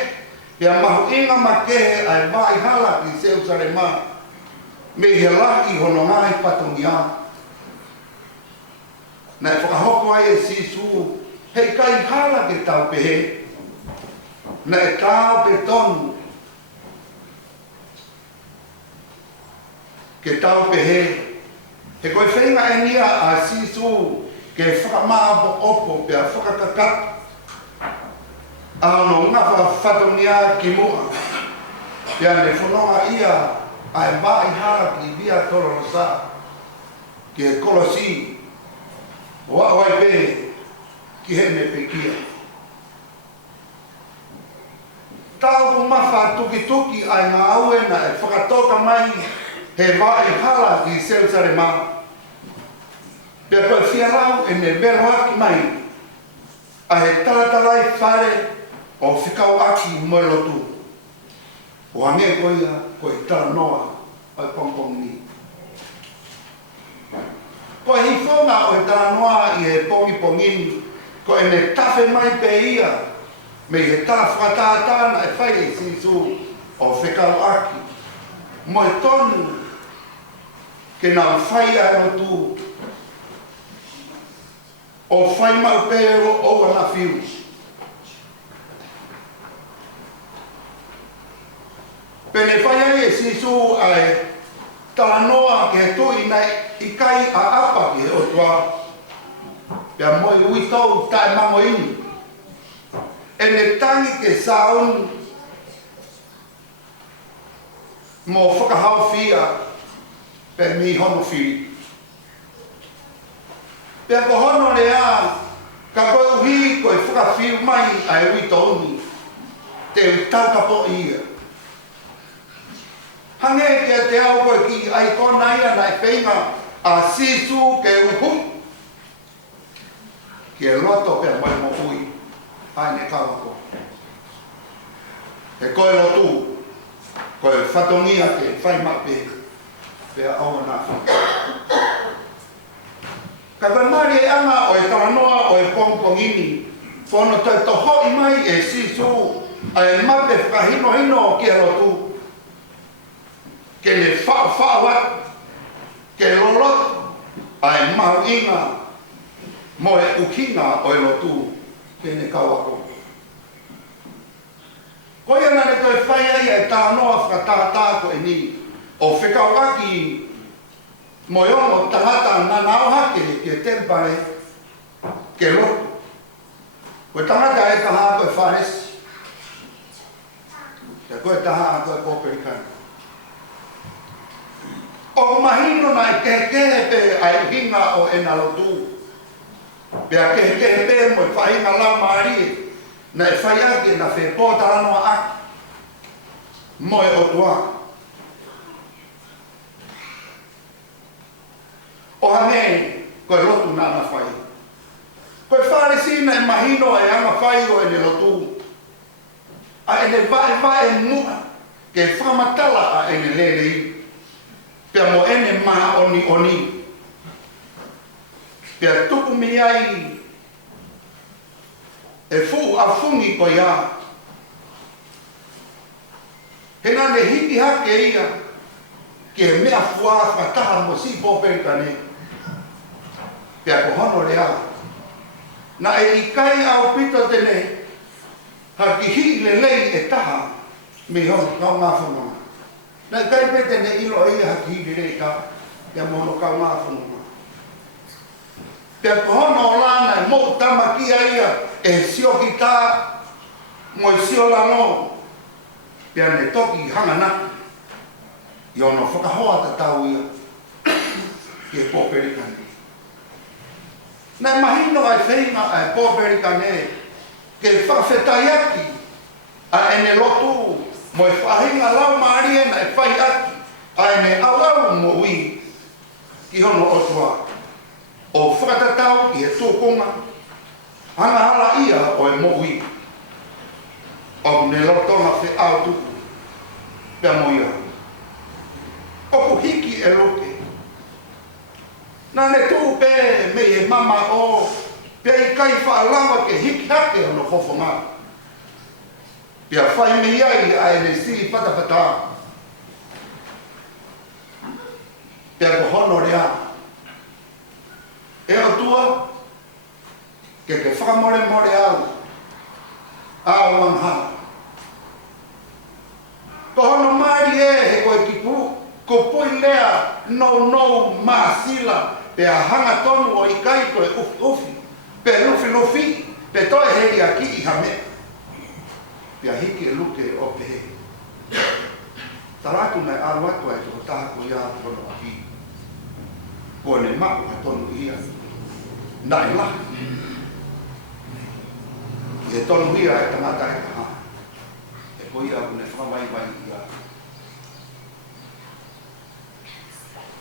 ia mahu inga make ai wā i hala ki Jerusalema me he laki hono ngai patongia. Na e whakahoko ai e sisu, hei kai hala ke tau pehe. Na e tau pe tonu. Ke tau pehe. He koe whenga e nia a sisu ke whakamaapo opo pia whakakakat. Ano ngawa whatongia ki mua. Pia ne whanonga ia ai vai hala ki via torosa ke kolosi wa wai pe ki he me pe kia tau mafa tuki ai ngā aue na e whakatoka mai he vai hala ki Jerusalema pe koe whiarau e ne vero aki mai a he talatalai whare o whikau aki mo lotu. O ange koia ko i tala noa o i pongpong ni. Ko hi whonga o i tala noa i he pongi pongini ko e ne tafe mai pe ia me he tala whakatātāna e whai e sisu o whikau aki. Mo e tonu ke nā whai a rotu o whai mau pēro o ana whiu. Pene whai ai e sisu ai tala noa ke he tui nei i kai a apa ki he o tua. Pea moi ui tau tae mango ini. E ne tangi ke saun mo whakahau whia pe mi hono whiri. Pea ko hono rea ka koe uhi koe whakawhiu mai ai ui tauni te ui taukapo ia. Hange kia te au koe ki ai kona ia nai whenga a sisu ke uhu. Kia loto pea mai mo ui ai ne kawako. He koe lotu koe whatongia ke whai mape pea aua nā whaka. Ka whanari e anga o e taranoa o e pongpongini whono tai tohoi mai e sisu a e mape whahino hino o kia lotu ke le whaawat ke lolot a e mau inga mo e ukinga o e lotu ke ne kawako. Ko ia nane koe whai ai e tānoa whakatātā ko e ni o whikau aki mo iongo tangata na nao hake ke tempare ke lotu. Koe tangata e taha koe wharesi. Te koe taha koe kōperikana. O mahino na e kehe pe ai hinga o e na lotu. Pea kehe pe mo e whainga lau maari na e whai ake na whe pōtara noa aki. Mo e otua. O hange, koe lotu nana whai. Koe wharesina e mahino e anga whai o e ne lotu. A e ne vae mua ke whamatala a e ne lelei. Pea mo e ne maha oni. Pea tupu mi ai e fu a fungi ko ia. Hena ne hiki hake ia ke mea fua whataha mo si pōperikane. Pea ko hono rea. Na e i kai au pito tene ha ki hi le lei e taha me hono kau ngā whanonga. Na i kai pe tene ilo e ha ki hi le lei ka ia mono kau ngā whanonga. Pea ko hono o lana e mo tamaki ia e sio ki tā mo i sio lano. Pea ne toki hangana i ono whakahoa ta tau ia ke pōperikane. Nai mahino ai whenga ai pōperikane ke whawhetai aki a ene lotu mo e whahinga lau maari e na e whai aki a ene au mo ui ki hono otua o whakatatau i e tūkunga hanga hala ia o e mo ui o ne lotona whe au tuku pea mo ia. Oku hiki e loke. Na ne tū pe me e mama o pea i kai whaalawa ke hiki hake o no whowhonga. Pea whai me iai a e ne siri patapata. Pea ko hono rea. E o tua ke whakamore more au. Au wangha. Ko hono maari e he koe ki pū, ko pui lea no maasila, pe a hanga tonu o i kai koe ufi, pe lufi, pe toe heri a ki i hame. Pe a hiki e luke o pe he. Taratu nei aru atu e toko taha ko ia tono a ki. Ko ne maku a tonu ia. Nai la. E tonu ia e tangata e kaha. E ko ia kune whawai ia.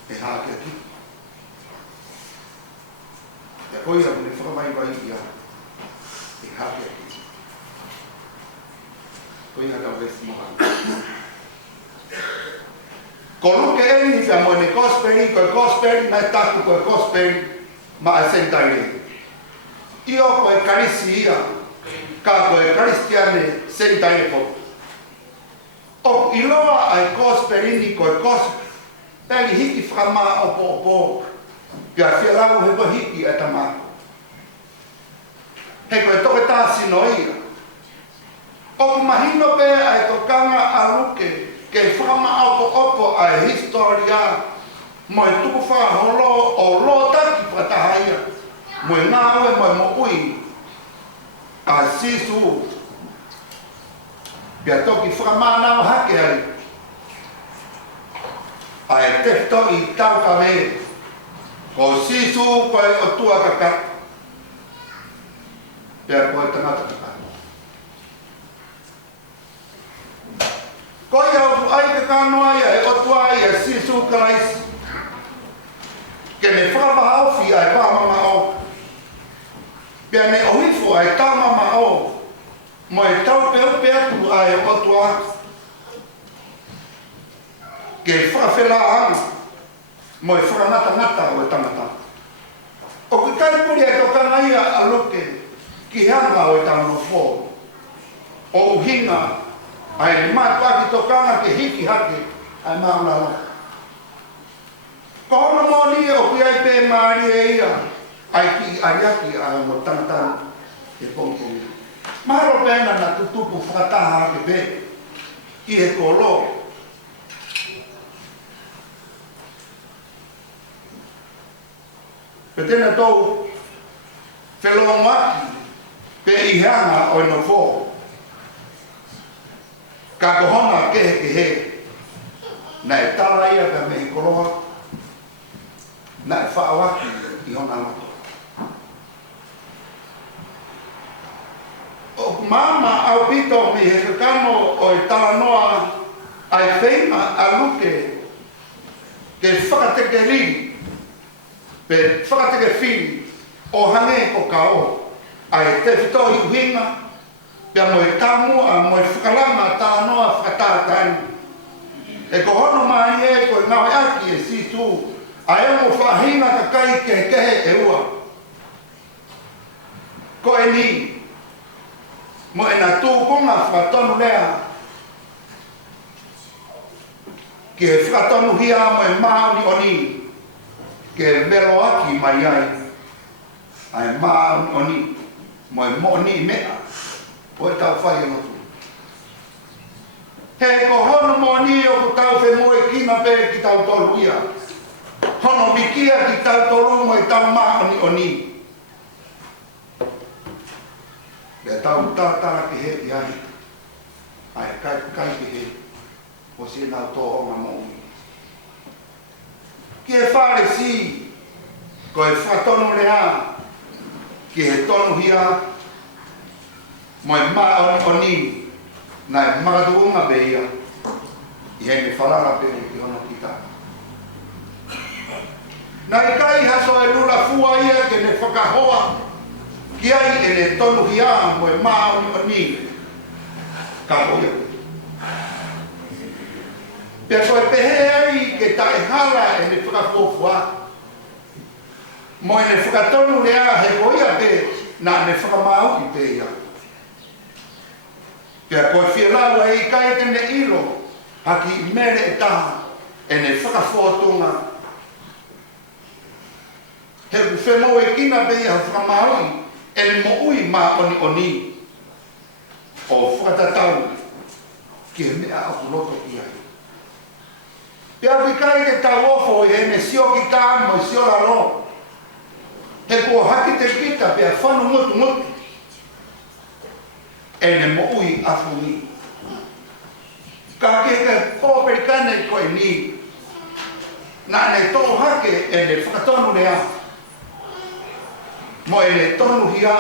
E hake atu. E ko ia kune whawai ia. e hake ki. Ko ia tau vesi mohana. Ko luke eni pia mo ne kosperi, ko kosperi, na taku ko kosperi, ma a sentaire. Io ko e karisi ia, ka ko e karistiane sentaire ko. O iloa ai kosperini ko e kosperi, peli hiki whakama opo, pia whialau he ko hiki e tamako. He ko e toke tāsi no ia. O mahino pe ai tokanga a luke, ke whakama opo ai historia, mo e tuku whaholo o lo taki whatahaia, mo e ngāwe mo e mo ui, a sisu, pia toki whakamana o hake ai, ai tefto i tau kawe, ko sisu koe o tua kakat, pia koe tangata kakat. Ko ia o ai ka kanoa ia e o tua ia sisu krais, ke ne whakawahauwhi ai whamama o, pia ne ohifo ai tamama o, mo e tau peupe atu ai o tua, ke whakawhela anga, mo e whakanata o e tangata. O ki kaipuri e tokana ia a luke, ki hanga o e tangano fō, o uhinga, ai ni mātua ki tokana ke hiki hake, ai mauna la. Ko hono mōni o ki ai pē maari e ia, ai ki ariaki ai mo tangatana e pōngi. Maharo pēna na tutupu whakataha ke pē, i he kōlo. Pe tēnā tōu whelongoaki pe i hanga o ino fō. Ka kohona ke he, na e tala ia pe me i koroha, na e whaawaki i hona mato. O mama au pito me he kakano o e tala noa ai wheima a luke ke whakateke ri, pe whakateke whiri o hange o kao, ai te whitohi uhinga, pia mo e tamua, mo e whakalama tā noa whakatātani. E ko hono mai e ko e ngau aki e situ, a e mo whahina ka kai ke kehe e ua. Ko e ni, mo e na tūkonga whakatonu lea, ke whakatonu hia mo e maoni oni, ke melo aki mai ai, ai maoni oni, mo e moni mea. O e tau whai anu tu. He ko hono mōni o ku tau whe moe kina pē ki tau tolu ia. Hono mikia ki tau tolu mo e tau maoni o ni. Lea tau tātara ki he i ai. Ai kai ki he. O si nau tō onga mōni. Ki e whare si. Ko e whatonu lea. Ki he tonu hia. Mo e maa oni, na e makatuunga beia, i hei me whalala pere ki hono kita. Na i kai haso e lula fua ia ke ne whakahoa, ki ai e ne tonu hia mo e maa oni, ka hoia. Pea koe pehe ai ke ta e hala e ne whakafofua, mo e ne whakatonu lea he hoia pe, na ne whakamau ki pe ia. Pea koe whialau e i kai tene ilo, haki i mere e taha, e ne whakafotunga. He whemo e kina pe ia whakamaui, e ne mo ui maa oni oni, o whakatatau, ki he mea aku loto i ai. Pea pi kai te tau ofo e ne sio ki tā mo sio lalo, he kua haki te kita pea whanu mutu mutu, e ne mo ui afu ni. Ka ke pōperikane koe ni, na ne tō hake e ne whakatonu lea. Mo e ne tonu hia,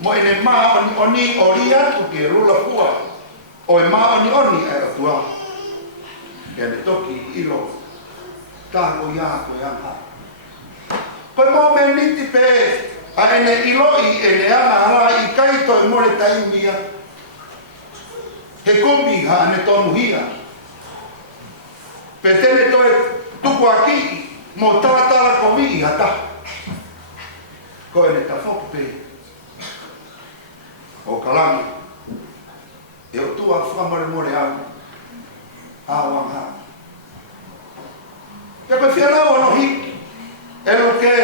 mo e ne maa oni oni o ri atu ke rula pua, o e maa oni oni e atua. E ne toki ilo, tāko ia koe anga. Koe mō me niti pē, A ene iloi ene ana ala I kaito e more taimia. He komi ha ane tonu hia. Pe tene toi tuku aki mo talatala komi I hata. Ko ene ta fope. O kalami. E o tua whamare more au. Awang ha. Te koe whianau ano hiki. E lo ke.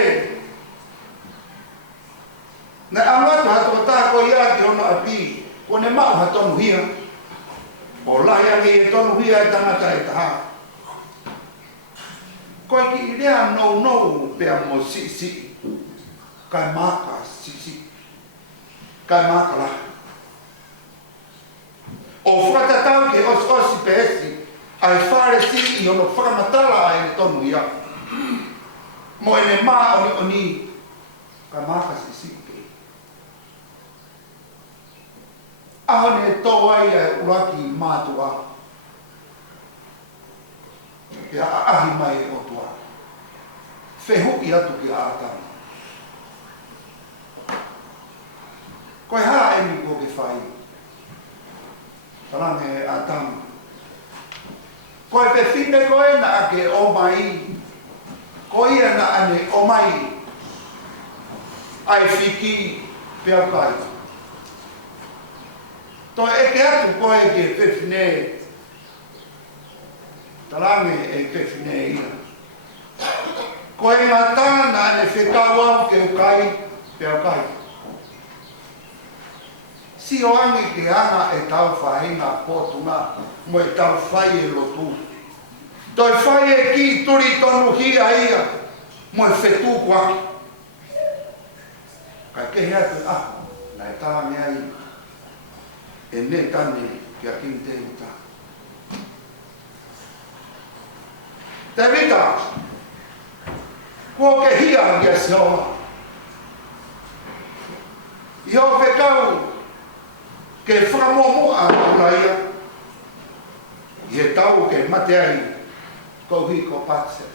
Na amatu hatu o tāko ia ki ono api. Ko ne mau ha tonu hia. O lai angi e tonu hia e tangata e taha. Koe ki I rea nou pea mo si. Kai maka si. Kai maka la. O whakatatau ke osi pēsi. Ai whare si I ono whakamatala ai e tonu hia. Mo ene maa oni. Kai maka si. Ahone tō ai e uraki mātua. Ke ahi mai o tua. Whehuki atu ki a atani. Koe haa emi ko ke whai. Tarange atani. Koe pe whine koe na ake o mai. Koe ia na ane o mai. Ai whiki pea kai. To eke atu koe ke whewhine. Tarange e whewhine ia. Koe ngā tāna ane whekawau ke ukai, pea ukai. Si o angi ke anga e tau whahinga pōtunga, mo e tau whai e lotu. Toi whai e ki turi tonu hia ia, mo e whetu kuaki. Kai ke hea te nai tāne ai. E ne tane ki a king te uta. Te vita, kua ke hia ki a sioa. I o whekau ke whakamomua a ulaia. I he tau ke mate ai kou hi ko patse.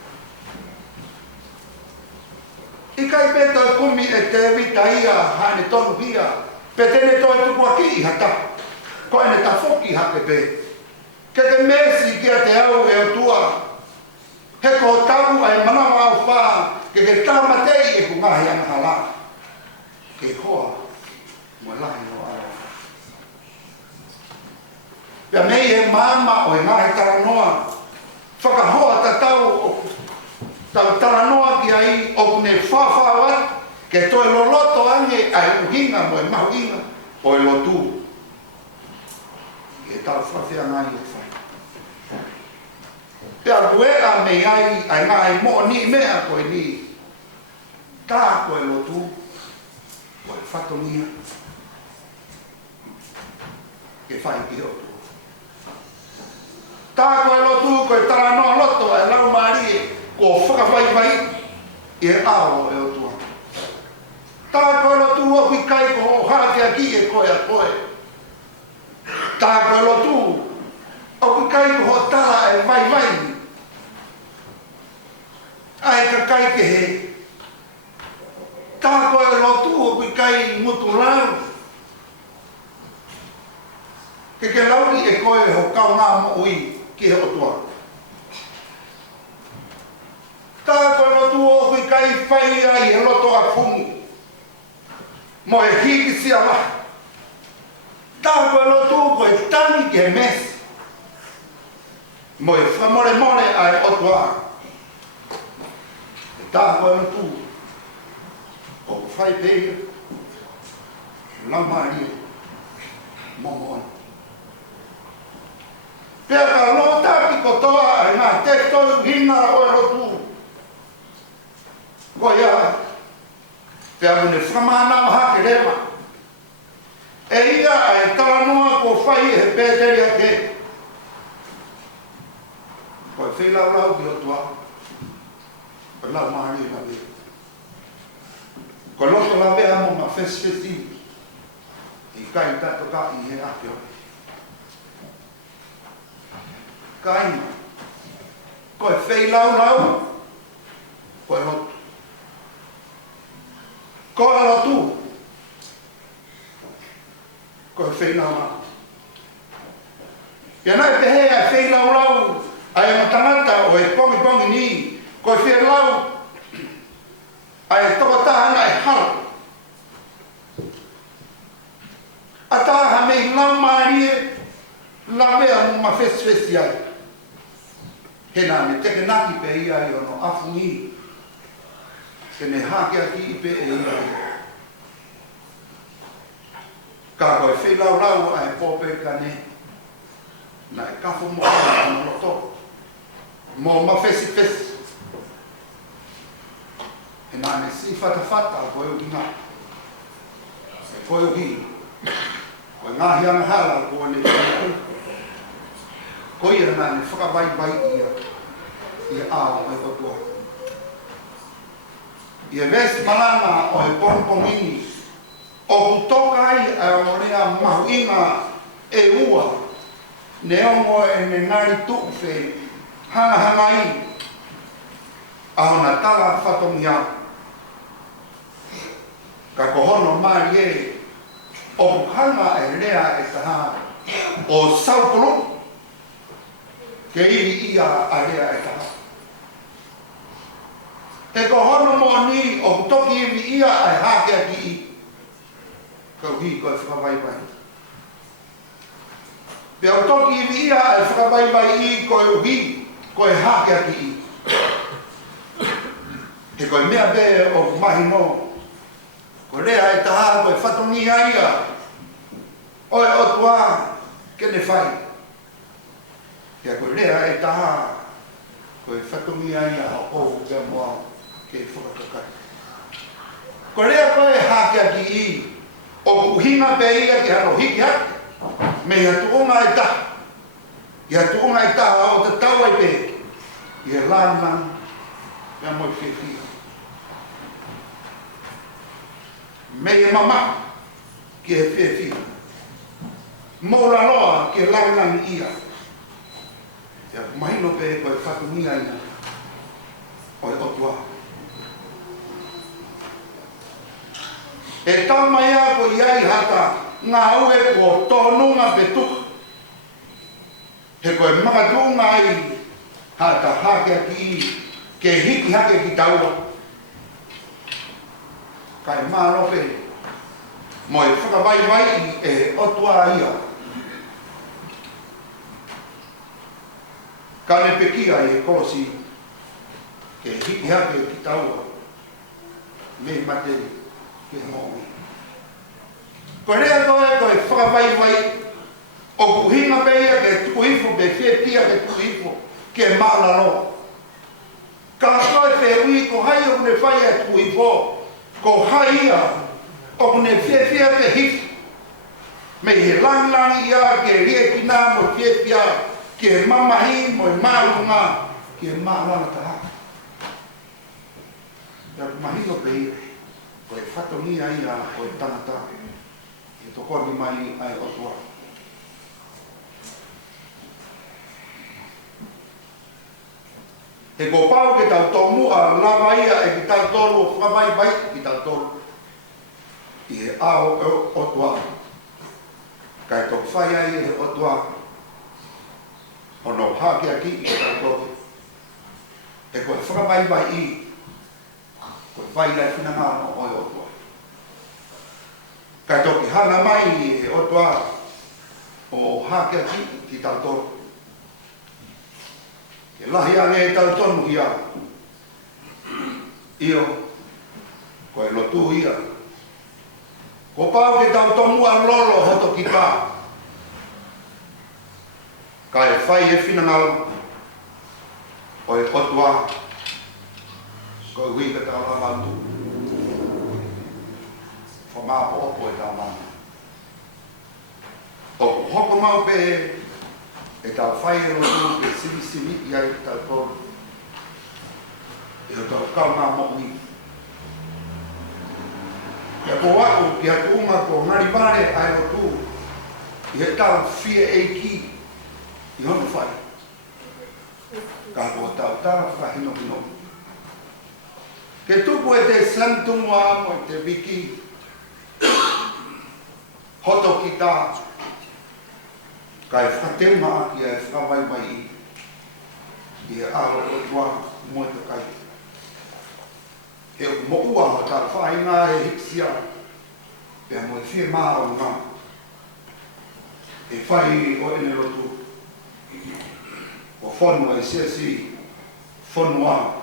I kai peta kumi e te vita ia hane tonu hia. Pe tene toi tuku aki I hata. Ko ene ta foki hake pe. Ke te mesi kia te au e o tua. He ko tabu ai manama au wha. Ke tamatei e ku ngahi ana hala. Ke hoa. Mo lahi no ara. Pea mei e mama o e ngahi taranoa. Whakahoa ta tau. Tau taranoa ki ai o kune whawhawat. Ke toi loloto ange ai uhinga mo e mahuinga. O e lotu. E tau whawhia ngai e whai. Pea kuera me ai ngai mo ni mea koe ni. Tā koe lotu. Koe whatongia. Ke whai ki o tu. Tā koe lotu koe taranoa loto e lau maari ko whakawai e ao e o tua. Tā koe lotu o kui kai ko o hake a ki e koe a koe. Tā koe lotu, o kui kai ko ho tala e vai. Ai ka kai ke he. Tā koe lotu, o kui kai mutu lau. Ke lauri e koe ho kau ngā mo ui ki he o tua. Tā koe lotu, o kui kai whai ai he loto a fungu. Mo e hiki si ala. Tā koe lotu koe tangi ke mes. Mo e whamore ai otua. Tā koe lotu. O whai peia. Laumari. Momon. Pea ka loa tāki kotoa ai ngā te tolu hinga o e lotu. Koe ia. Pea mune whamana o hake rewa. E ia ai taranoa ko whai he pēteri a ke. Koe whelau ki o tua. Koe lau mahari la vea. Koe loto la vea mo ma festi. I kai tato ka I he ake o. Kai ma. Koe whelau. Koe loto. Ko ala tu. Ko whenau ma. Ia nai te hea whenau lau. Ai matangata o e pongi ni. Ko whenau. Ai toko tahana e hara. A taha mei lau maarie. Lavea ma fesi ai. Hena me teke naki pe ia i ono afu ni. Kene hake aki i pe e ia. Ka koe whelau rau ai pōpe kane. Na e kafo mo ana loto. Mo ma fesi. Hena me si fata koe uki ngā. Koe uki. Koe ngahi ana hala koe ne koe. Koe ia nā ne whakabai ia. Ia āo e kotoa. Ia vesi malanga o e pongpongini. O kutoka ai a morea mahuinga e ua. Ne ongo e ne ngari tukwhe. Hanga ai. Aho na tala whatongi au. Ka kohono maari e. O kukanga e rea e taha. O saukolo. Ke iri ia a rea e taha. He kohono mo ni o kutoki iri ia a hake a ki i. Kau hi koe whakawaiwai. Pea o toki iri ia a whakawaiwai i koe uhi. Koe hake a ki i. He koe mea be o mahi no. Koe rea e taha koe whatongi ia. Oe o tua kene whai. Pea koe rea e taha koe whatongi ia o kia moa ke whakakakai. Koe rea koe hake a ki i. O kuhinga pe ia ki hano hiki hake. Me ia tuunga e taha. Ia tuunga e taha o te tau ai pe. Ia lana. Ia moi whiwhia. Me ia mama. Ki e whiwhia. Mola loa ki e laulangi ia. Ia mahino pe koe whakungia ina. Oi otua. E tau mai a ko iai hata ngā ue ko tōnunga pe tuka. He koe makatunga ai hata hake aki i ke hiki hake ki taua. Kai mārope mo e whakawaiwai e otua ia. Kane pekia e kolosi ke hiki hake ki taua. Me materi. Ko rea koe whakawaiwai o kuhinga peia ke tukuhifo pe whietia ke tukuhifo ke maalaro. Ka koe whiehui ko hai o kune whai e tukuhifo ko hai ia o kune whietia ke hifo. Me he langlangi ia ke rie kina mo whietia ke mamahi mo maalunga ke maalana taha. Ia mahino peia. Koe whatongi ai a koe tangata. E toko ni mai ai otua. He ko pau ke tau tomu a lava ia e ki tau tolu o whamai bai ki tau tolu. I he ao e otua. Kai toko whai ai e otua. Ono hake aki i tau tolu. E koe whamai bai i. Koe whai lai whina ngāno oi otua. Kai toki hana mai e otua o hake aki ki tau tolu. Ke lahi ange e tau tonu ia. Io, koe lotu ia. Ko pau ke tau tomu a lolo hoto ki tā. Kai whai e whina ngālo oi otua. Koe hui ka tau lamantu. Whamāpo opo e tau mana. O hoko mau pe e tau whai e rotu e simi i ai tau tolu. E o tau kau ngā mokni. E ko aku ki a kuunga ko ngari vare ai rotu. I he tau fia e ki. I hono whai. Ka ko tau tara whahino hino. Ke tupu e te santunga mo te wiki. Hoto ki tā. Kai whakatema ki e whawai mai i. I e aro o tua mo te kai. He mo ua ho tā whainga e hiksia. Pea mo e whie maa o ngā. E whai o ene rotu. O whonua e siasi. Whonua.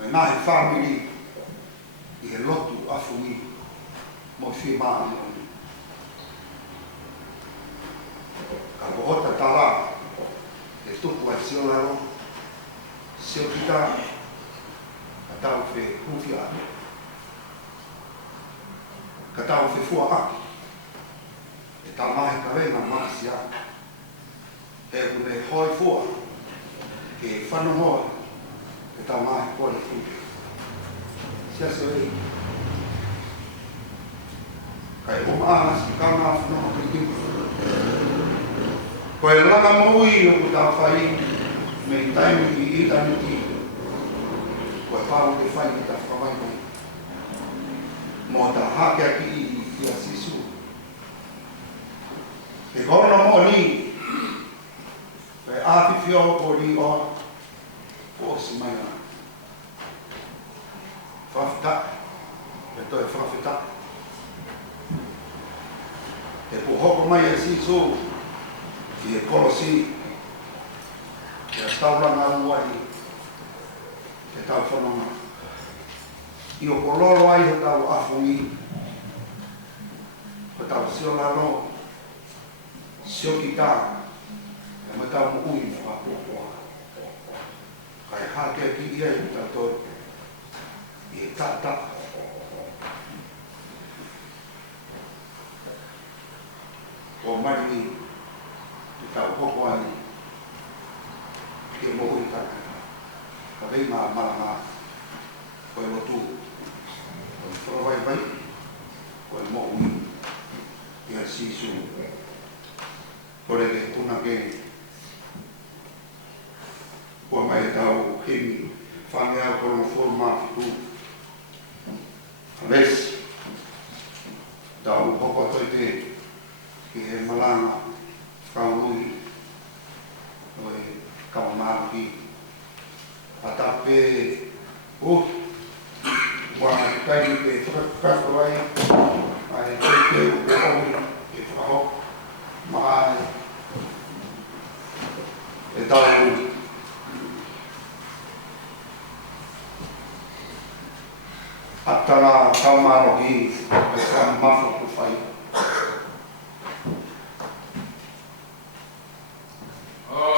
Mai nā he whamiri. I he lotu afungi. Mo whie maa o ngā. Ka pohota tala. E tupu ai sio laro. Sio kita. Ka tau whe hufia. Ka tau whe fua aki. E tā mahi ka renga maasi a. E une hoi fua. Ke whanu hoi. E tā mahi kore fua. Sia se rei. Kai oma si ka ngā whanau ke kimu. Koe langa mui o ku tā whai. Me i taimi ki i tani ki. Koe whau te whai ki tā whawai mai. Mo tā hake aki i a sisu. E kono mo ni. Koe āti whio o ni o. O si mai ana. Whawhita. E toi whawhita. E po hoko mai a sisu. Ki e kolosi. Ke a tauranga uai. Ke tau whanonga. I o koloro ai ho tau afungi. Ho tau sio laro. Sio ki tā. E ma tau mo ui mo apopua. Kai hake ki ia i tau toi. I e tata. O mai i tau hoko ai. Ke mo ui tata. Ka vei maa marama. Koe lotu. Koe whakawai vai. Koe mo ui. Ia sisu. Kore ke tuna ke. Koe mai e tau himi. Whange au koro foru mafitu. Ves. Tau hoko toi te. Ki he malanga. Whaunui. Koe kawamaki. Atape. Wā taini te whakakawai. Ai te teu o ohi. E whakahok. Mai. E tau. Atara kaumarohi. E ka mawhaku whai. Oh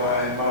mai